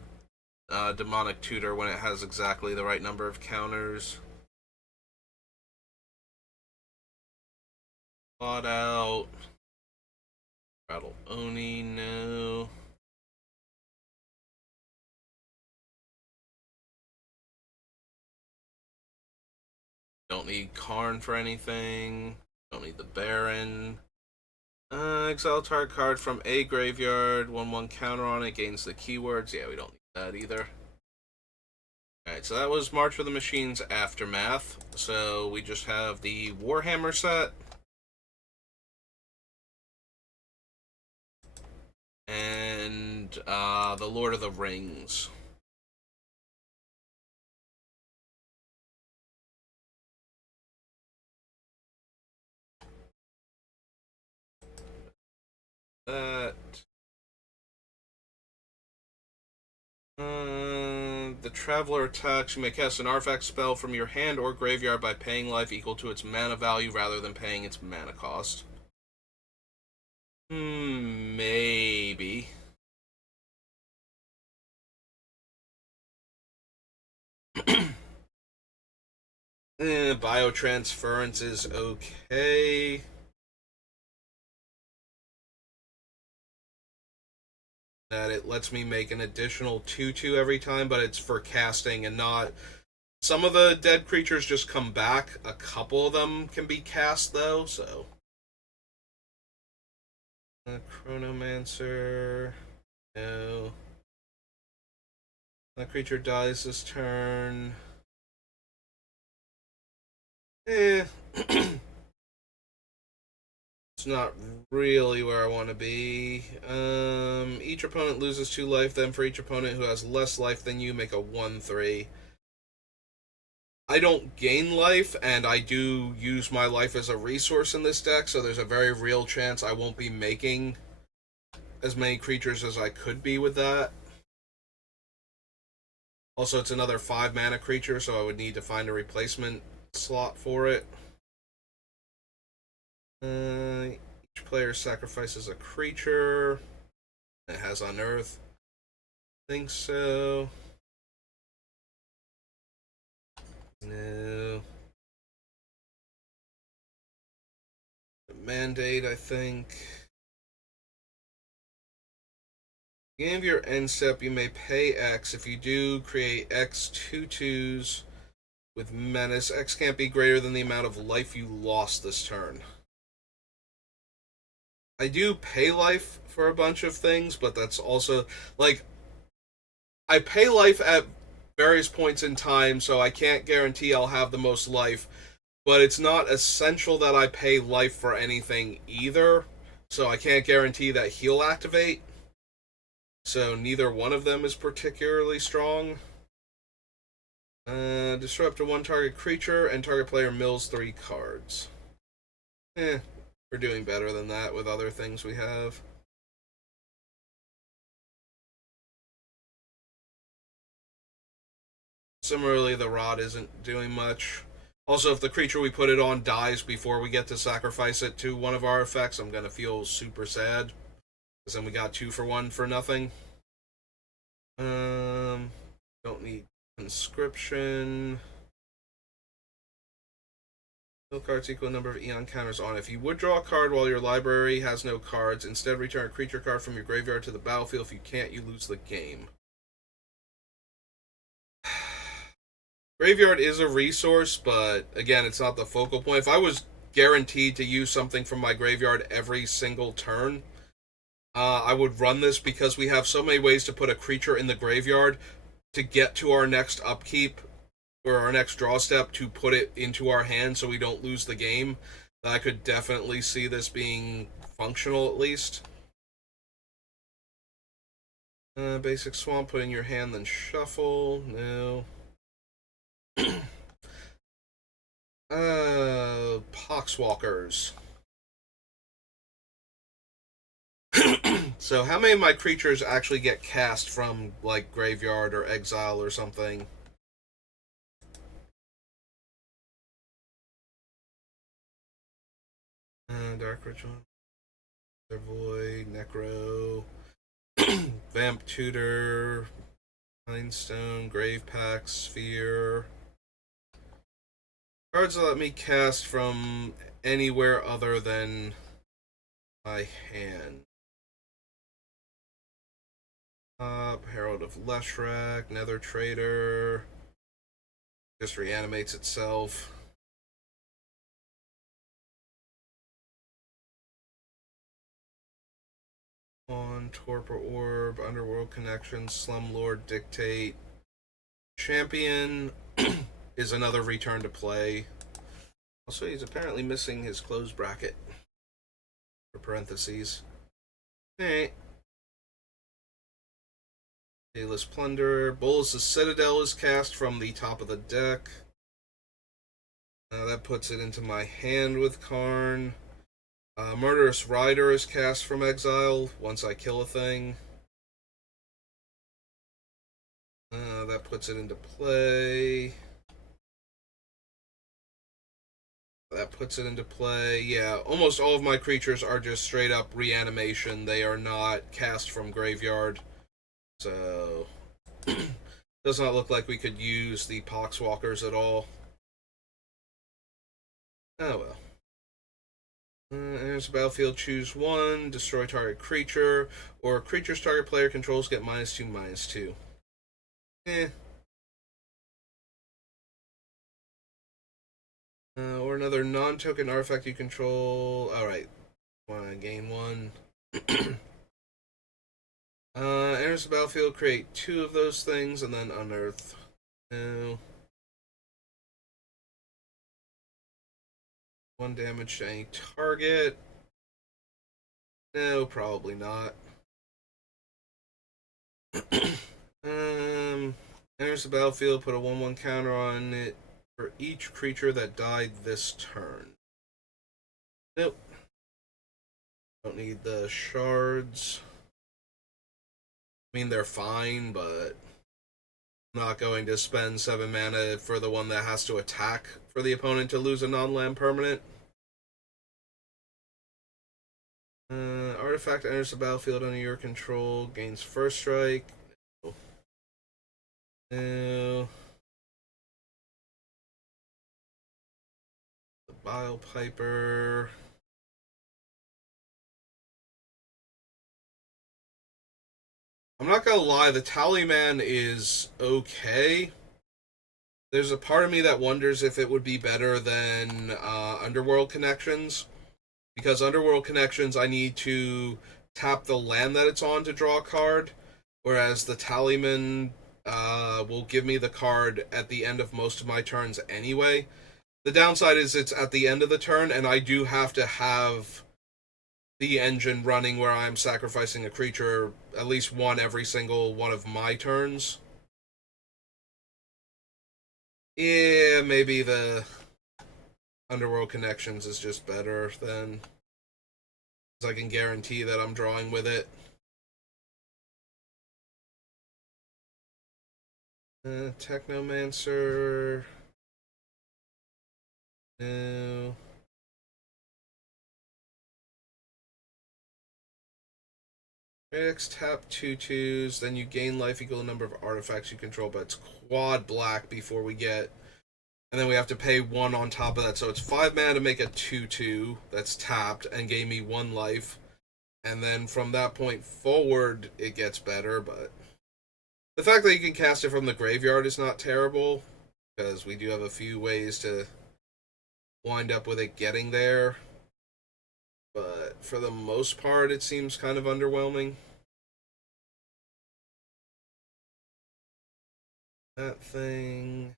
Demonic Tutor when it has exactly the right number of counters. Plot out. Rattle Oni, no. Don't need Karn for anything. Don't need the Baron. Exile target card from a graveyard. 1/1 counter on it. Gains the keywords. Yeah, we don't need that either. Alright, so that was March of the Machines Aftermath. So we just have the Warhammer set. And the Lord of the Rings. That. The Traveler attacks. You may cast an artifact spell from your hand or graveyard by paying life equal to its mana value rather than paying its mana cost. Maybe. Biotransference is okay. That it lets me make an additional 2/2 every time, but it's for casting and not... Some of the dead creatures just come back. A couple of them can be cast, though, so... Chronomancer. No. That creature dies this turn. It's not really where I want to be. Each opponent loses 2 life. Then for each opponent who has less life than you, make a 1/3. I don't gain life, and I do use my life as a resource in this deck, so there's a very real chance I won't be making as many creatures as I could be with that. Also, it's another 5 mana creature, so I would need to find a replacement slot for it. Each player sacrifices a creature. It has Unearth. I think so. No. Mandate, I think. Beginning of your end step, you may pay X. If you do, create X 2/2s with Menace. X can't be greater than the amount of life you lost this turn. I do pay life for a bunch of things, but that's also, like, I pay life at various points in time, so I can't guarantee I'll have the most life, but it's not essential that I pay life for anything either, so I can't guarantee that he'll activate. So neither one of them is particularly strong. Destroy up to 1 target creature, and target player mills 3 cards. We're doing better than that with other things we have. Similarly, the rod isn't doing much. Also, if the creature we put it on dies before we get to sacrifice it to one of our effects, I'm gonna feel super sad. Because then we got 2 for 1 for nothing. Don't need conscription. No cards equal number of Eon counters on. If you would draw a card while your library has no cards, instead return a creature card from your graveyard to the battlefield. If you can't, you lose the game. Graveyard is a resource, but again, it's not the focal point. If I was guaranteed to use something from my graveyard every single turn, I would run this because we have so many ways to put a creature in the graveyard to get to our next upkeep or our next draw step to put it into our hand so we don't lose the game. I could definitely see this being functional at least. Basic swamp, put in your hand, then shuffle. No. Poxwalkers. So how many of my creatures actually get cast from, like, graveyard or exile or something? Dark Ritual. Void, Necro, Vamp Tutor, Mindstone, Grave Pact, Sphere. Cards that let me cast from anywhere other than my hand. Herald of Leshrac, Nether Trader. Just reanimates itself. On Torpor Orb, Underworld Connection, Slumlord, Dictate. Champion is another return to play. Also, he's apparently missing his closed bracket. For parentheses. Alright. Dayless Plunderer. Bolas' Citadel is cast from the top of the deck. That puts it into my hand with Karn. Murderous Rider is cast from exile once I kill a thing. That puts it into play. That puts it into play. Yeah, almost all of my creatures are just straight up reanimation. They are not cast from graveyard. So, does not look like we could use the Poxwalkers at all. Oh well. There's a battlefield, choose 1, destroy target creature, or creatures target player controls get -2/-2. Or another non-token artifact you control. Alright. Gain 1. Enters the battlefield, create 2 of those things, and then unearth. No. 1 damage to any target. No, probably not. Enters the battlefield, put a 1/1 counter on it for each creature that died this turn. Nope. Don't need the shards. I mean, they're fine, but I'm not going to spend 7 mana for the one that has to attack for the opponent to lose a non-land permanent. Artifact enters the battlefield under your control, gains first strike. No. The Bile Piper. I'm not gonna lie, the Tallyman is okay. There's a part of me that wonders if it would be better than Underworld Connections. Because Underworld Connections, I need to tap the land that it's on to draw a card, whereas the Tallyman will give me the card at the end of most of my turns anyway. The downside is it's at the end of the turn, and I do have to have the engine running where I'm sacrificing a creature at least one every single one of my turns. Yeah, maybe the Underworld Connections is just better than, because I can guarantee that I'm drawing with it. Technomancer. No. X, tap 2/2s, then you gain life equal to the number of artifacts you control, but it's quad black before we get. And then we have to pay 1 on top of that, so it's 5 mana to make a 2/2 that's tapped and gave me 1 life. And then from that point forward, it gets better, but the fact that you can cast it from the graveyard is not terrible, because we do have a few ways to wind up with it getting there. But for the most part, it seems kind of underwhelming. That thing.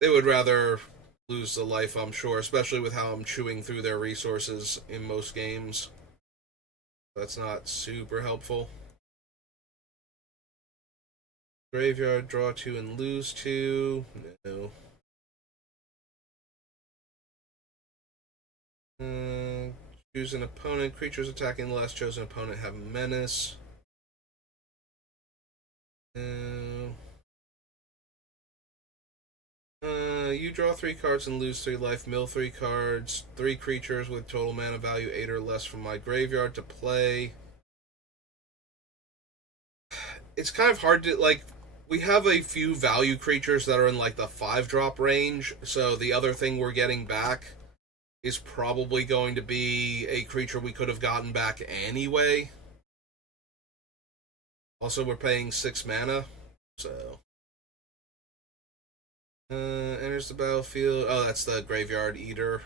They would rather lose the life, I'm sure, especially with how I'm chewing through their resources in most games. That's not super helpful. Graveyard, draw 2 and lose 2. No. Choose an opponent. Creatures attacking the last chosen opponent have menace. You draw 3 cards and lose 3 life. Mill 3 cards. 3 creatures with total mana value 8 or less from my graveyard to play. It's kind of hard to, like, we have a few value creatures that are in, like, the 5-drop range, so the other thing we're getting back is probably going to be a creature we could have gotten back anyway. Also, we're paying 6 mana, so. Enters the battlefield. Oh, that's the Graveyard Eater.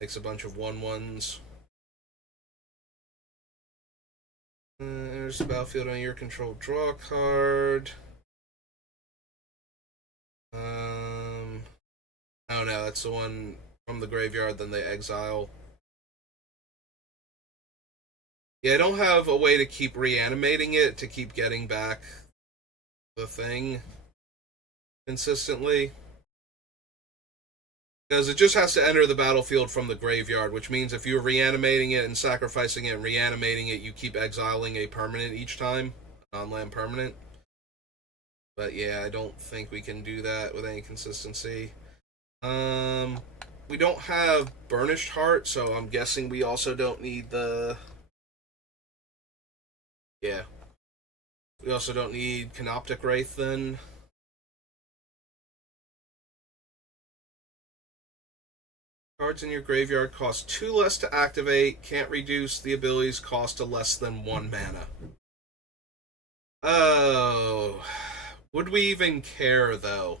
Takes a bunch of 1/1s. Enters the battlefield on your control. Draw a card. Oh no, that's the one from the graveyard, then they exile. Yeah, I don't have a way to keep reanimating it to keep getting back the thing consistently. Because it just has to enter the battlefield from the graveyard, which means if you're reanimating it and sacrificing it and reanimating it, you keep exiling a permanent each time, a non-land permanent. But yeah, I don't think we can do that with any consistency. We don't have Burnished Heart, so I'm guessing we also don't need the... Yeah. We also don't need Canoptic Wraith then. Cards in your graveyard cost 2 less to activate, can't reduce the ability's cost to less than 1 mana. Oh... Would we even care, though?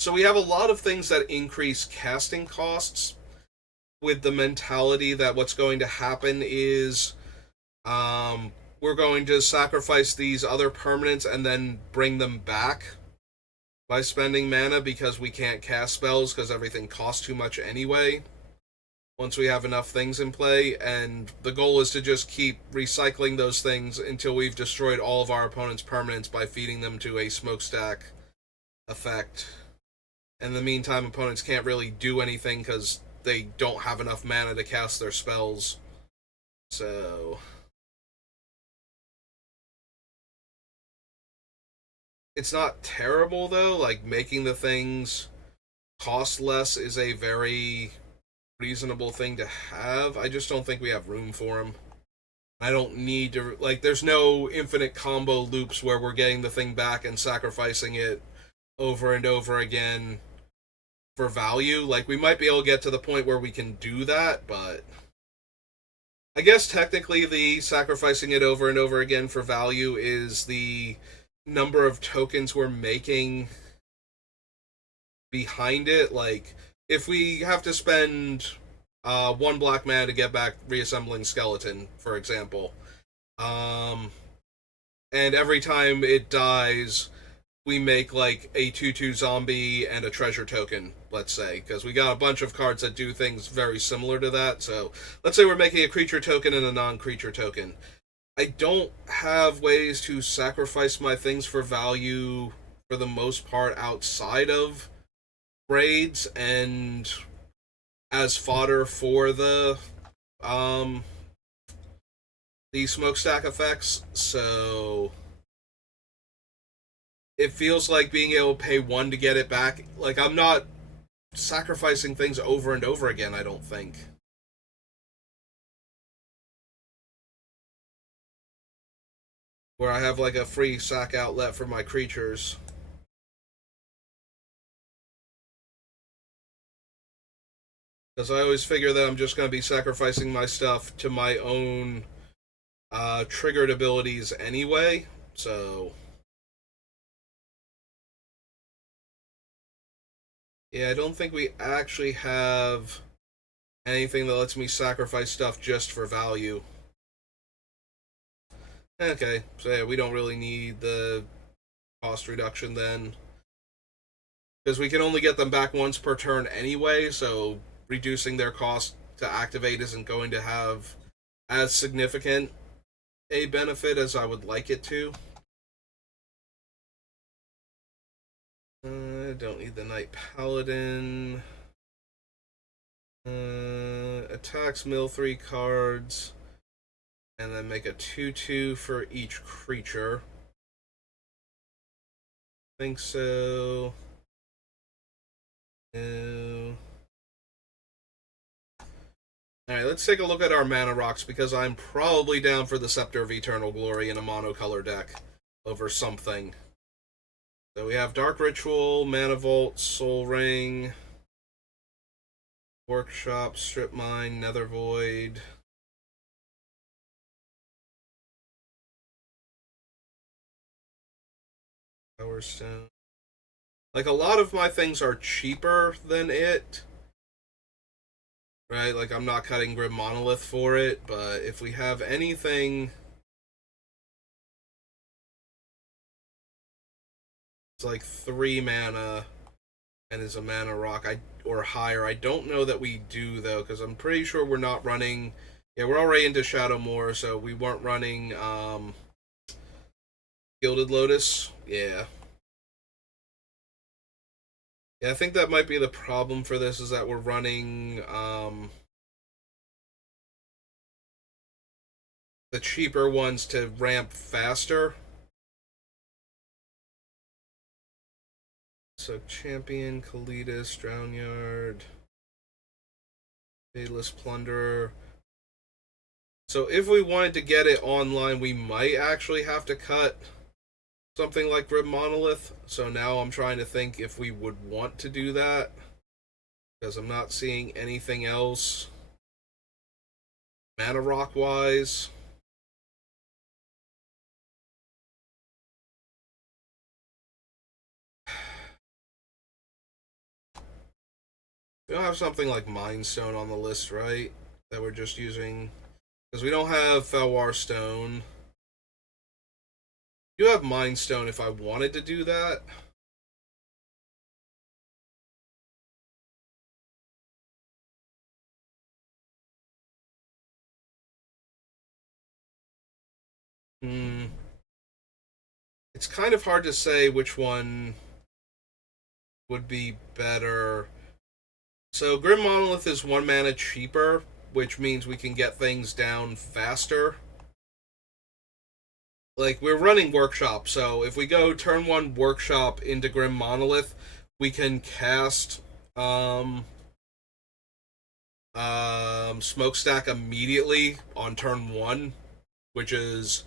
So we have a lot of things that increase casting costs, with the mentality that what's going to happen is we're going to sacrifice these other permanents and then bring them back by spending mana because we can't cast spells because everything costs too much anyway once we have enough things in play, and the goal is to just keep recycling those things until we've destroyed all of our opponent's permanents by feeding them to a smokestack effect. In the meantime, opponents can't really do anything because they don't have enough mana to cast their spells. So it's not terrible though. Like, making the things cost less is a very reasonable thing to have. I just don't think we have room for them. I don't need to, like, there's no infinite combo loops where we're getting the thing back and sacrificing it over and over again for value. Like, we might be able to get to the point where we can do that, but I guess technically the sacrificing it over and over again for value is the number of tokens we're making behind it. Like, if we have to spend one black mana to get back reassembling skeleton, for example, and every time it dies, we make like a 2/2 zombie and a treasure token, let's say, because we got a bunch of cards that do things very similar to that. So let's say we're making a creature token and a non-creature token. I don't have ways to sacrifice my things for value for the most part outside of Braids and as fodder for um the smokestack effects. So it feels like being able to pay one to get it back. Like, I'm not sacrificing things over and over again, I don't think. Where I have like a free sack outlet for my creatures. Because I always figure that I'm just going to be sacrificing my stuff to my own triggered abilities anyway. So, yeah, I don't think we actually have anything that lets me sacrifice stuff just for value. Okay, so yeah, we don't really need the cost reduction then. Because we can only get them back once per turn anyway, so reducing their cost to activate isn't going to have as significant a benefit as I would like it to. I don't need the Knight Paladin. Attacks, mill 3 cards, and then make a 2/2 for each creature. Think so. No. Alright, let's take a look at our mana rocks, because I'm probably down for the Scepter of Eternal Glory in a monocolor deck over something. So we have Dark Ritual, Mana Vault, Soul Ring, Workshop, Strip Mine, Nether Void. Power Stone. Like, a lot of my things are cheaper than it. Right? Like, I'm not cutting Grim Monolith for it, but if we have anything, it's like 3 mana and is a mana rock or higher. I don't know that we do, though, because I'm pretty sure we're not running. Yeah, we're already into Shadowmoor, so we weren't running Gilded Lotus. Yeah. Yeah, I think that might be the problem for this, is that we're running the cheaper ones to ramp faster. So Champion, Kalidas, Drownyard, Fadeless Plunderer. So if we wanted to get it online, we might actually have to cut something like Grim Monolith. So now I'm trying to think if we would want to do that, because I'm not seeing anything else mana rock wise. We don't have something like Mind Stone on the list, right? That we're just using. Because we don't have Felwar Stone. You have Mind Stone if I wanted to do that. Hmm. It's kind of hard to say which one would be better. So Grim Monolith is 1 mana cheaper, which means we can get things down faster. Like, we're running Workshop, so if we go turn 1 Workshop into Grim Monolith, we can cast Smokestack immediately on turn 1, which is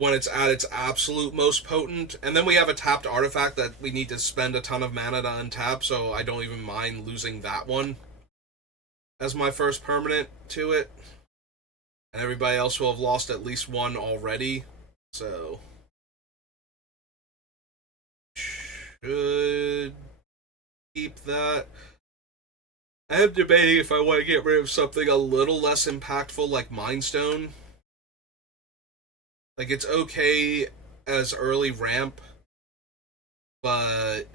when it's at its absolute most potent. And then we have a tapped artifact that we need to spend a ton of mana to untap, so I don't even mind losing that one as my first permanent to it. And everybody else will have lost at least one already, so should keep that. I am debating if I want to get rid of something a little less impactful like Mind Stone. Like, it's okay as early ramp, but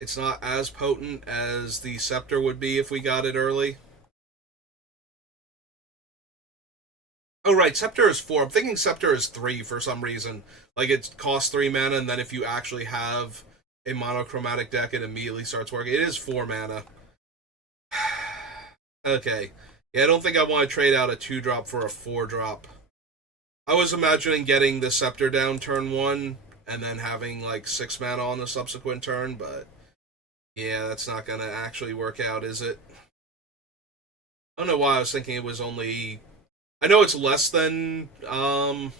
it's not as potent as the Scepter would be if we got it early. Oh, right, Scepter is 4. I'm thinking Scepter is 3 for some reason. Like, it costs 3 mana, and then if you actually have a monochromatic deck, it immediately starts working. It is 4 mana. Okay. Yeah, I don't think I want to trade out a 2-drop for a 4-drop. I was imagining getting the Scepter down turn 1, and then having, like, 6 mana on the subsequent turn, but yeah, that's not gonna actually work out, is it? I don't know why I was thinking it was only... I know it's less than Gilded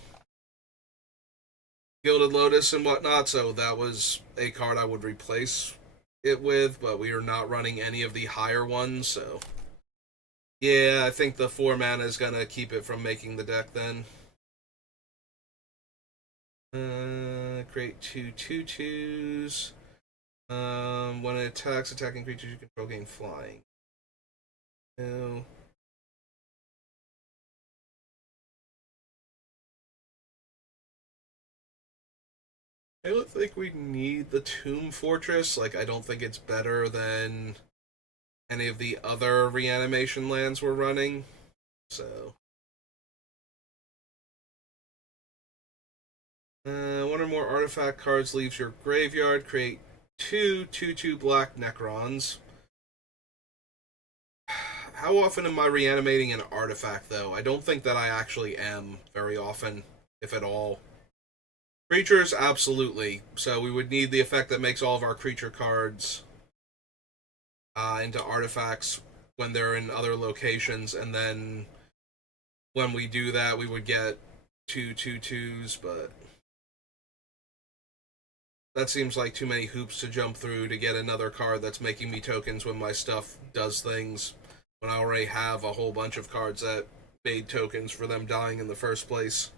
Lotus and whatnot, so that was a card I would replace it with, but we are not running any of the higher ones, so yeah, I think the 4 mana is gonna keep it from making the deck then. Create 2 2/2s. When it attacks, attacking creatures you control gain flying. No. I don't think we need the Tomb Fortress. Like, I don't think it's better than any of the other reanimation lands we're running. So, one or more artifact cards leaves your graveyard. Create 2 2/2 black Necrons. How often am I reanimating an artifact, though? I don't think that I actually am very often, if at all. Creatures, absolutely. So we would need the effect that makes all of our creature cards into artifacts when they're in other locations, and then when we do that, we would get 2 2/2s, but that seems like too many hoops to jump through to get another card that's making me tokens when my stuff does things, when I already have a whole bunch of cards that made tokens for them dying in the first place.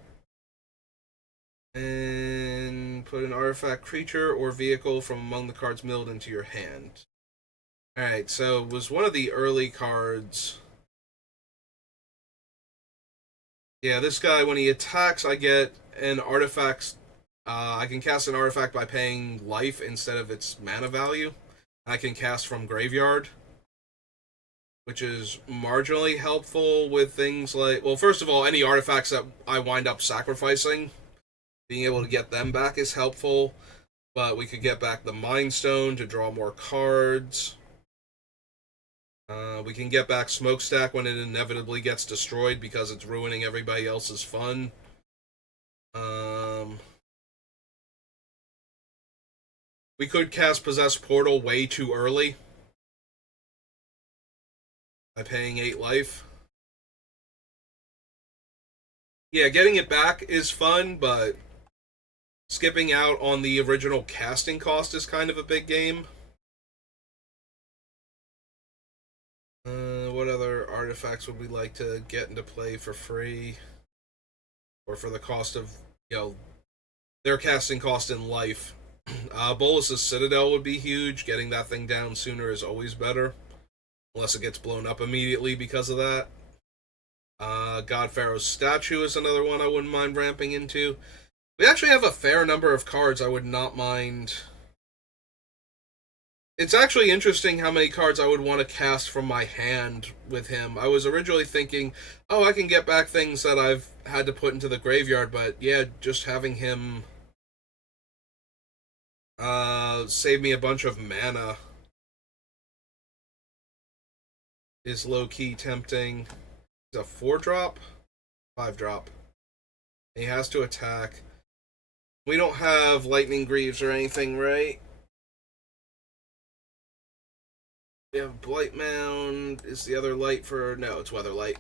And put an artifact, creature, or vehicle from among the cards milled into your hand. Alright, so it was one of the early cards. Yeah, this guy, when he attacks, I get an artifact. I can cast an artifact by paying life instead of its mana value. I can cast from graveyard, which is marginally helpful with things like... Well, first of all, any artifacts that I wind up sacrificing, being able to get them back is helpful, but we could get back the Mind Stone to draw more cards. We can get back Smokestack when it inevitably gets destroyed because it's ruining everybody else's fun. We could cast Possess Portal way too early by paying 8 life. Yeah, getting it back is fun, but skipping out on the original casting cost is kind of a big game. What other artifacts would we like to get into play for free? Or for the cost of, their casting cost in life? Bolus's Citadel would be huge. Getting that thing down sooner is always better. Unless it gets blown up immediately because of that. God Pharaoh's Statue is another one I wouldn't mind ramping into. We actually have a fair number of cards I would not mind. It's actually interesting how many cards I would want to cast from my hand with him. I was originally thinking, oh, I can get back things that I've had to put into the graveyard, but yeah, just having him save me a bunch of mana is low-key tempting. He's a 4-drop? 5-drop. He has to attack. We don't have Lightning Greaves or anything, right? We have Blight Mound. Is the other light for... No, it's Weather Light.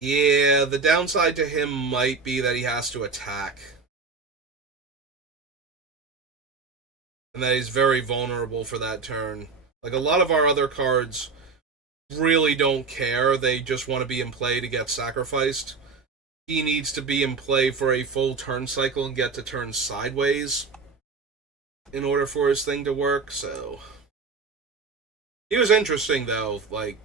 Yeah, the downside to him might be that he has to attack. And that he's very vulnerable for that turn. Like, a lot of our other cards really don't care. They just want to be in play to get sacrificed. He needs to be in play for a full turn cycle and get to turn sideways in order for his thing to work, so... He was interesting, though. Like,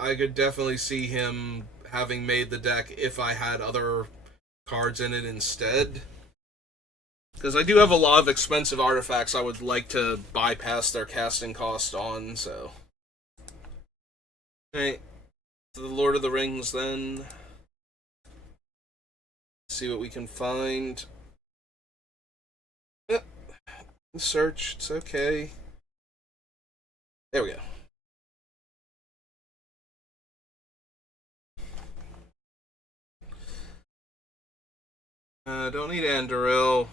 I could definitely see him having made the deck if I had other cards in it instead. Because I do have a lot of expensive artifacts I would like to bypass their casting cost on, so... Alright, to the Lord of the Rings, then. See what we can find. Search, it's okay. There we go. Don't need Andoril.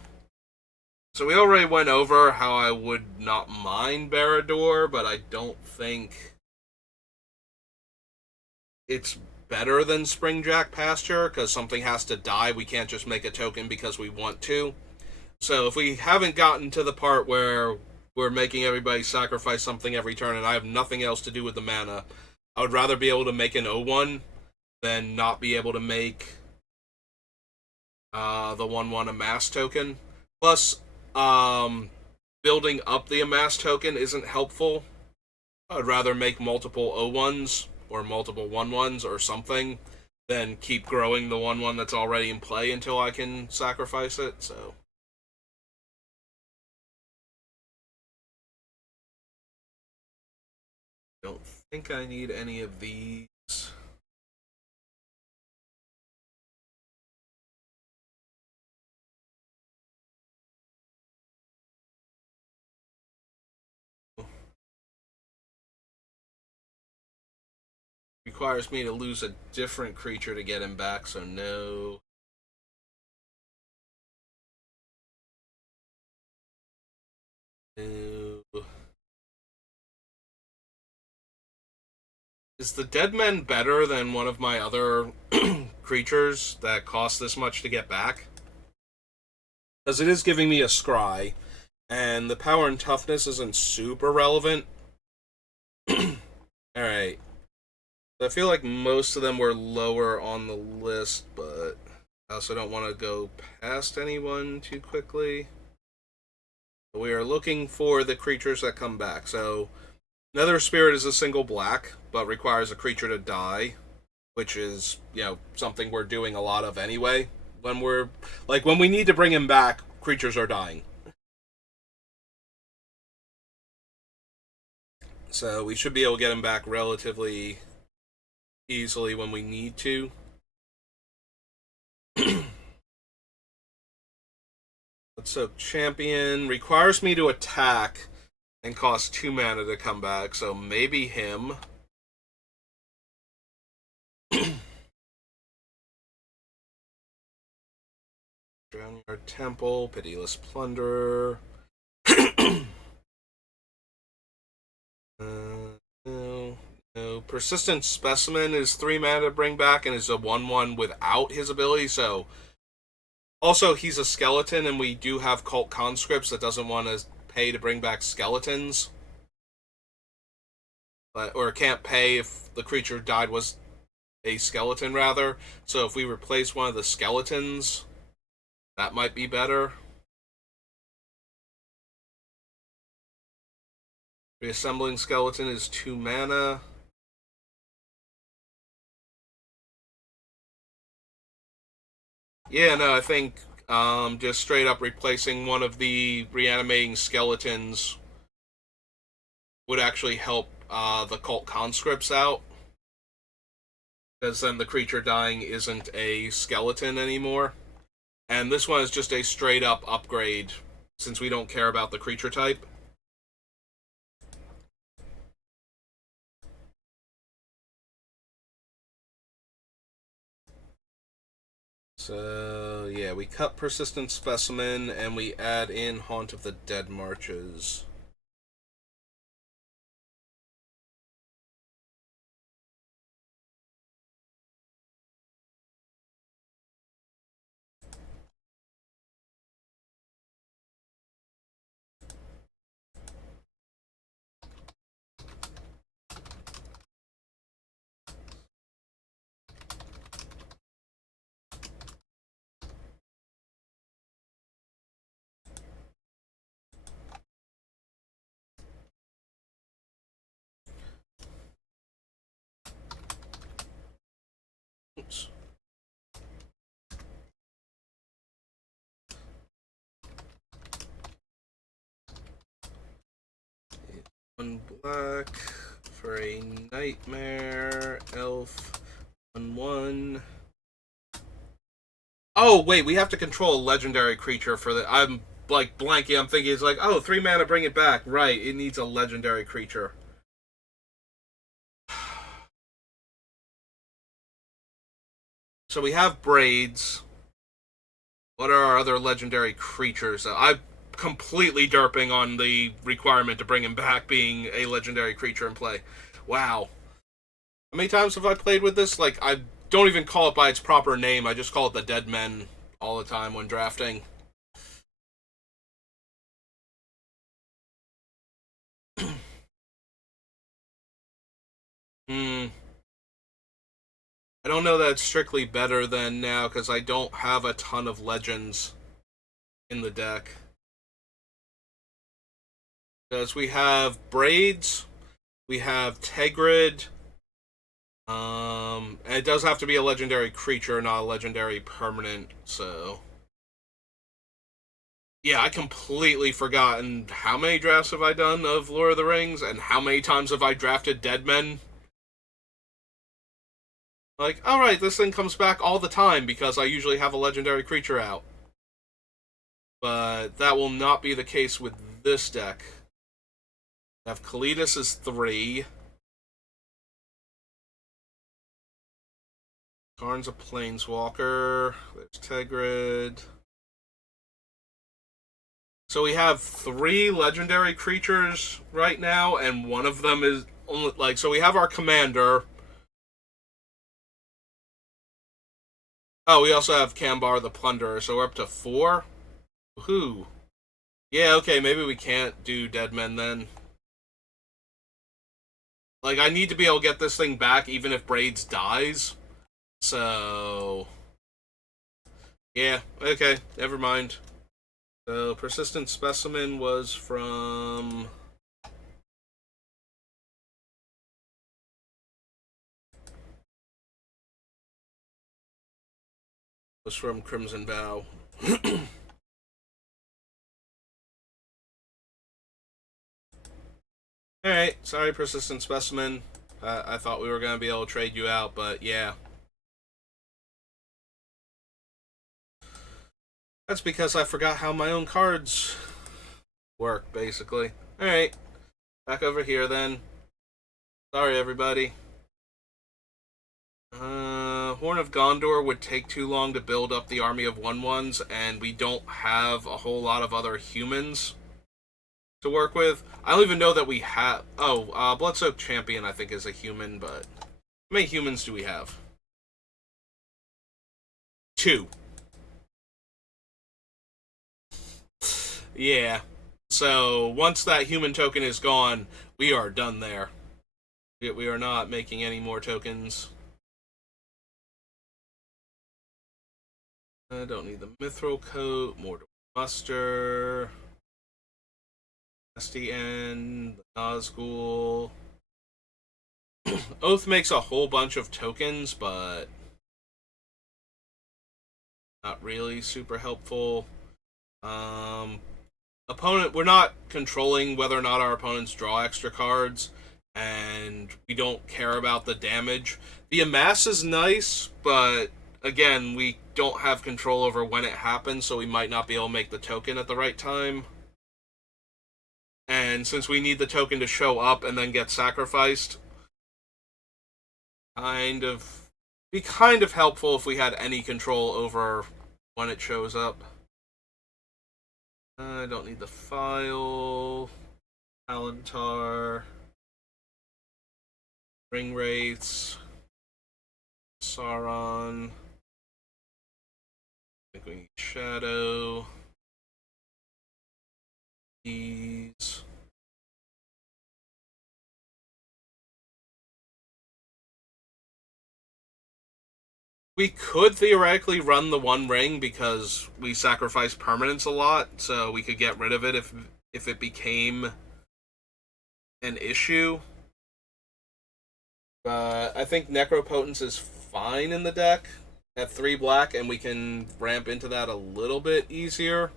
So we already went over how I would not mind Barad-dûr, but I don't think it's better than Springjack Pasture, because something has to die. We can't just make a token because we want to. So if we haven't gotten to the part where we're making everybody sacrifice something every turn and I have nothing else to do with the mana, I would rather be able to make an 0-1 than not be able to make the 1-1 Amass token. Plus, building up the Amass token isn't helpful. I'd rather make multiple 0-1s or multiple 1-1s or something than keep growing the 1-1 that's already in play until I can sacrifice it, so... Don't think I need any of these. Requires me to lose a different creature to get him back, so no. No. Is the Deadman better than one of my other creatures that cost this much to get back? Because it is giving me a scry, and the power and toughness isn't super relevant. Alright. I feel like most of them were lower on the list, but I also don't want to go past anyone too quickly. We are looking for the creatures that come back. So, Nether Spirit is a single black, but requires a creature to die, which is, you know, something we're doing a lot of anyway. When we're, like, when we need to bring him back, creatures are dying. So, we should be able to get him back relatively easily when we need to. So champion requires me to attack and cost 2 mana to come back, so maybe him. Drownyard Temple, Pitiless Plunderer. No. Persistent Specimen is 3 mana to bring back and is a 1-1 without his ability, so... Also, he's a skeleton, and we do have Cult Conscripts that doesn't want to pay to bring back skeletons. Or can't pay if the creature died was a skeleton rather. So if we replace one of the skeletons, that might be better. Reassembling skeleton is 2 mana. Yeah, no, I think just straight up replacing one of the reanimating skeletons would actually help the cult conscripts out. Because then the creature dying isn't a skeleton anymore. And this one is just a straight up upgrade, since we don't care about the creature type. So, yeah, we cut Persistent Specimen, and we add in Haunt of the Dead Marches. Oops. One black for a Nightmare Elf 1/1. Oh wait, we have to control a legendary creature for the. I'm like blanking. I'm thinking it's like, oh, 3 mana, bring it back. Right, it needs a legendary creature. So we have Braids. What are our other legendary creatures? I'm completely derping on the requirement to bring him back being a legendary creature in play. Wow. How many times have I played with this? Like, I don't even call it by its proper name. I just call it the Dead Men all the time when drafting. Hmm. I don't know that it's strictly better than now because I don't have a ton of legends in the deck. Because we have Braids, we have Tegrid, and it does have to be a legendary creature, not a legendary permanent, so. Yeah, I completely forgotten how many drafts have I done of Lord of the Rings, and how many times have I drafted Dead Men. Like, alright, this thing comes back all the time because I usually have a legendary creature out. But that will not be the case with this deck. I have Kalidas is 3. Karn's a Planeswalker. There's Tegrid. So we have 3 legendary creatures right now, and one of them is only like, so we have our commander. Oh, we also have Kambar the Plunderer, so we're up to 4. Who? Yeah, okay, maybe we can't do Dead Men then. Like, I need to be able to get this thing back even if Braids dies. So. Yeah, okay, never mind. So, Persistent Specimen was from. Was from Crimson Vow. Alright, sorry, Persistent Specimen. I thought we were going to be able to trade you out, but yeah. That's because I forgot how my own cards work, basically. Alright, back over here then. Sorry, everybody. Horn of Gondor would take too long to build up the army of 1/1s, and we don't have a whole lot of other humans to work with. I don't even know that we have. Oh, Bloodsoaked Champion, I think, is a human, but how many humans do we have? 2. Yeah. So once that human token is gone, we are done there. We are not making any more tokens. I don't need the Mithril Coat, Mortal Buster, SDN, the Nazgul. Oath makes a whole bunch of tokens, but not really super helpful. Opponent, we're not controlling whether or not our opponents draw extra cards, and we don't care about the damage. The Amass is nice, but again, we don't have control over when it happens, so we might not be able to make the token at the right time. And since we need the token to show up and then get sacrificed, be kind of helpful if we had any control over when it shows up. I don't need the file. Alantar. Ring Wraiths. Sauron. I think we need Shadow. These. We could theoretically run the One Ring because we sacrifice permanence a lot, so we could get rid of it if it became an issue. But I think Necropotence is fine in the deck at 3 black, and we can ramp into that a little bit easier.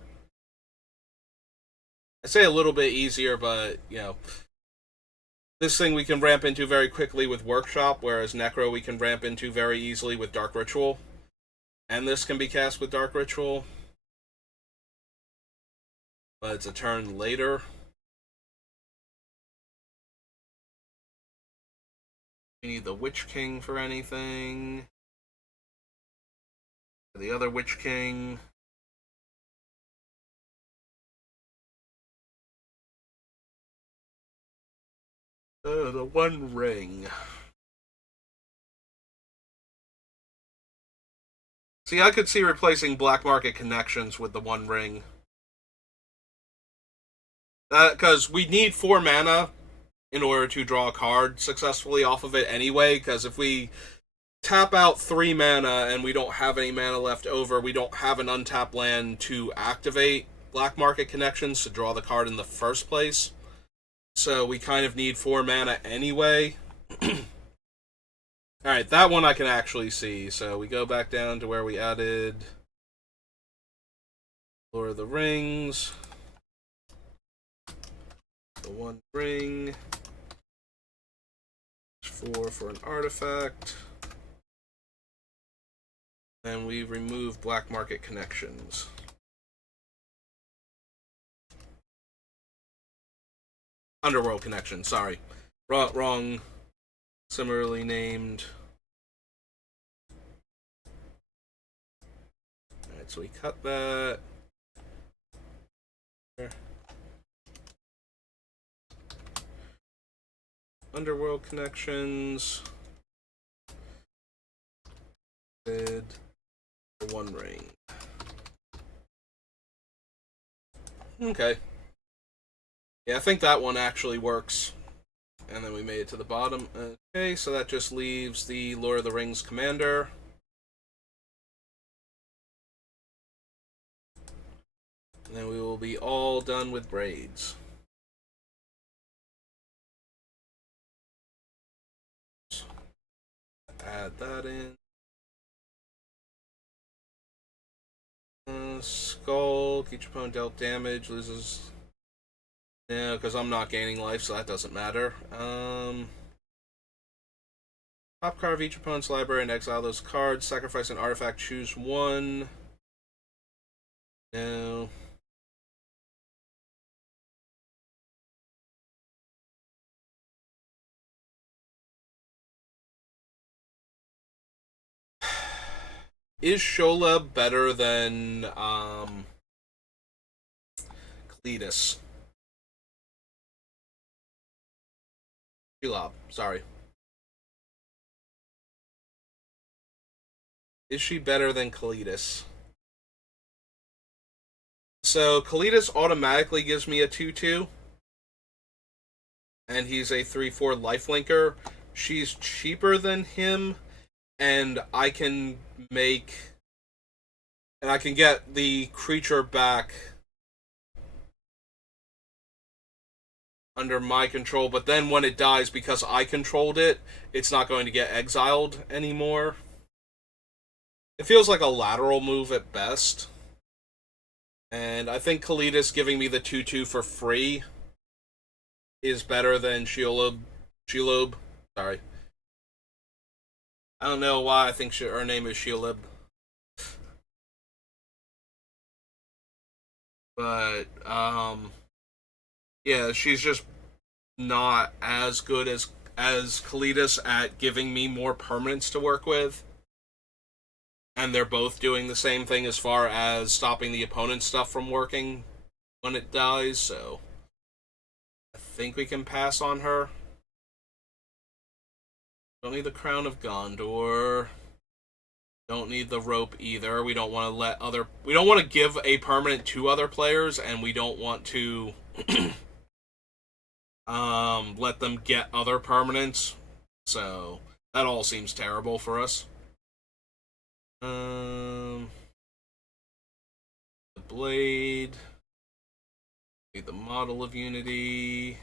I say a little bit easier, but, you know, this thing we can ramp into very quickly with Workshop, whereas Necro we can ramp into very easily with Dark Ritual. And this can be cast with Dark Ritual. But it's a turn later. We need the Witch King for anything. The other Witch King. The One Ring. See, I could see replacing Black Market Connections with the One Ring. Because we need 4 mana in order to draw a card successfully off of it anyway, because if we tap out 3 mana and we don't have any mana left over, we don't have an untapped land to activate Black Market Connections to draw the card in the first place. So we kind of need 4 mana anyway. Alright, that one I can actually see. So we go back down to where we added Lord of the Rings. The One Ring. 4 for an artifact. Then we remove Black Market Connections. Underworld Connection, sorry. Wrong. Similarly named. Alright, so we cut that. Underworld Connections. The One Ring. Okay. Yeah, I think that one actually works. And then we made it to the bottom. Okay, so that just leaves the Lord of the Rings Commander. And then we will be all done with Braids. Add that in. Skull, each opponent dealt damage, loses. Yeah, because I'm not gaining life, so that doesn't matter. Top card of each opponent's library and exile those cards. Sacrifice an artifact, choose one. No. Is Shola better than Cletus? Shelob, sorry. Is she better than Cletus? So Cletus automatically gives me a 2/2. And he's a 3/4 lifelinker. She's cheaper than him, and I can make And I can get the creature back under my control, but then when it dies, because I controlled it, it's not going to get exiled anymore. It feels like a lateral move at best. And I think Kalidas giving me the 2/2 for free is better than Shelob. Sorry. I don't know why I think her name is Shelob. But, yeah, she's just not as good as Kalidas at giving me more permanents to work with. And they're both doing the same thing as far as stopping the opponent's stuff from working when it dies, so I think we can pass on her. Don't need the Crown of Gondor. Don't need the rope either. We don't want to give a permanent to other players, and we don't want to let them get other permanents. So that all seems terrible for us. The blade. Need the model of Unity.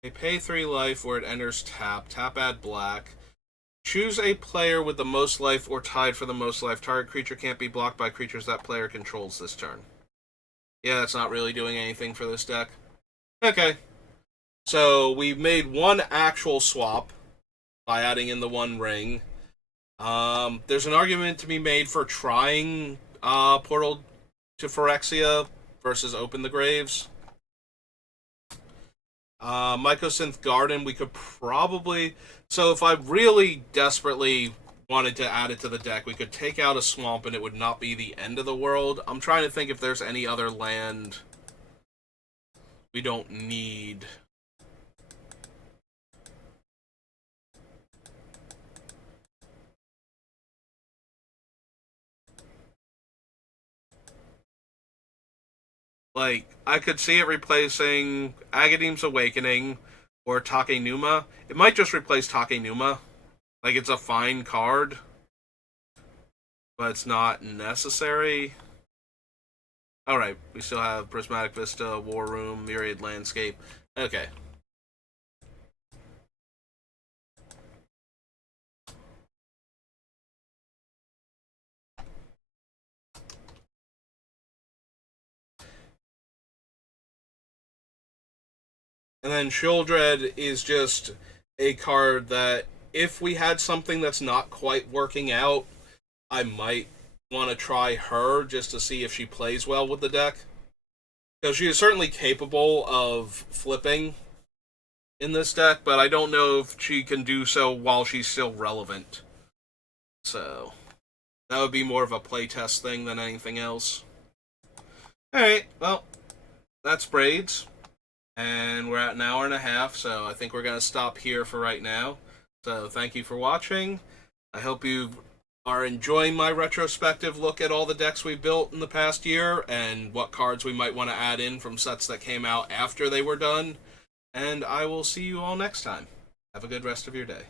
They pay 3 life where it enters tap. Tap add black. Choose a player with the most life or tied for the most life. Target creature can't be blocked by creatures that player controls this turn. Yeah, that's not really doing anything for this deck. Okay. So we made one actual swap by adding in the 1 ring. There's an argument to be made for trying Portal to Phyrexia versus Open the Graves. Mycosynth Garden, we could probably... So if I really desperately wanted to add it to the deck, we could take out a swamp and it would not be the end of the world. I'm trying to think if there's any other land we don't need. Like, I could see it replacing Agadeem's Awakening or Takenuma. It might just replace Takenuma. Like, it's a fine card, but it's not necessary. Alright, we still have Prismatic Vista, War Room, Myriad Landscape. Okay. And then Sheoldred is just a card that, if we had something that's not quite working out, I might want to try her just to see if she plays well with the deck. Because she is certainly capable of flipping in this deck, but I don't know if she can do so while she's still relevant. So, that would be more of a playtest thing than anything else. Alright, well, that's Braids. And we're at an hour and a half, so I think we're going to stop here for right now. So thank you for watching. I hope you are enjoying my retrospective look at all the decks we built in the past year and what cards we might want to add in from sets that came out after they were done. And I will see you all next time. Have a good rest of your day.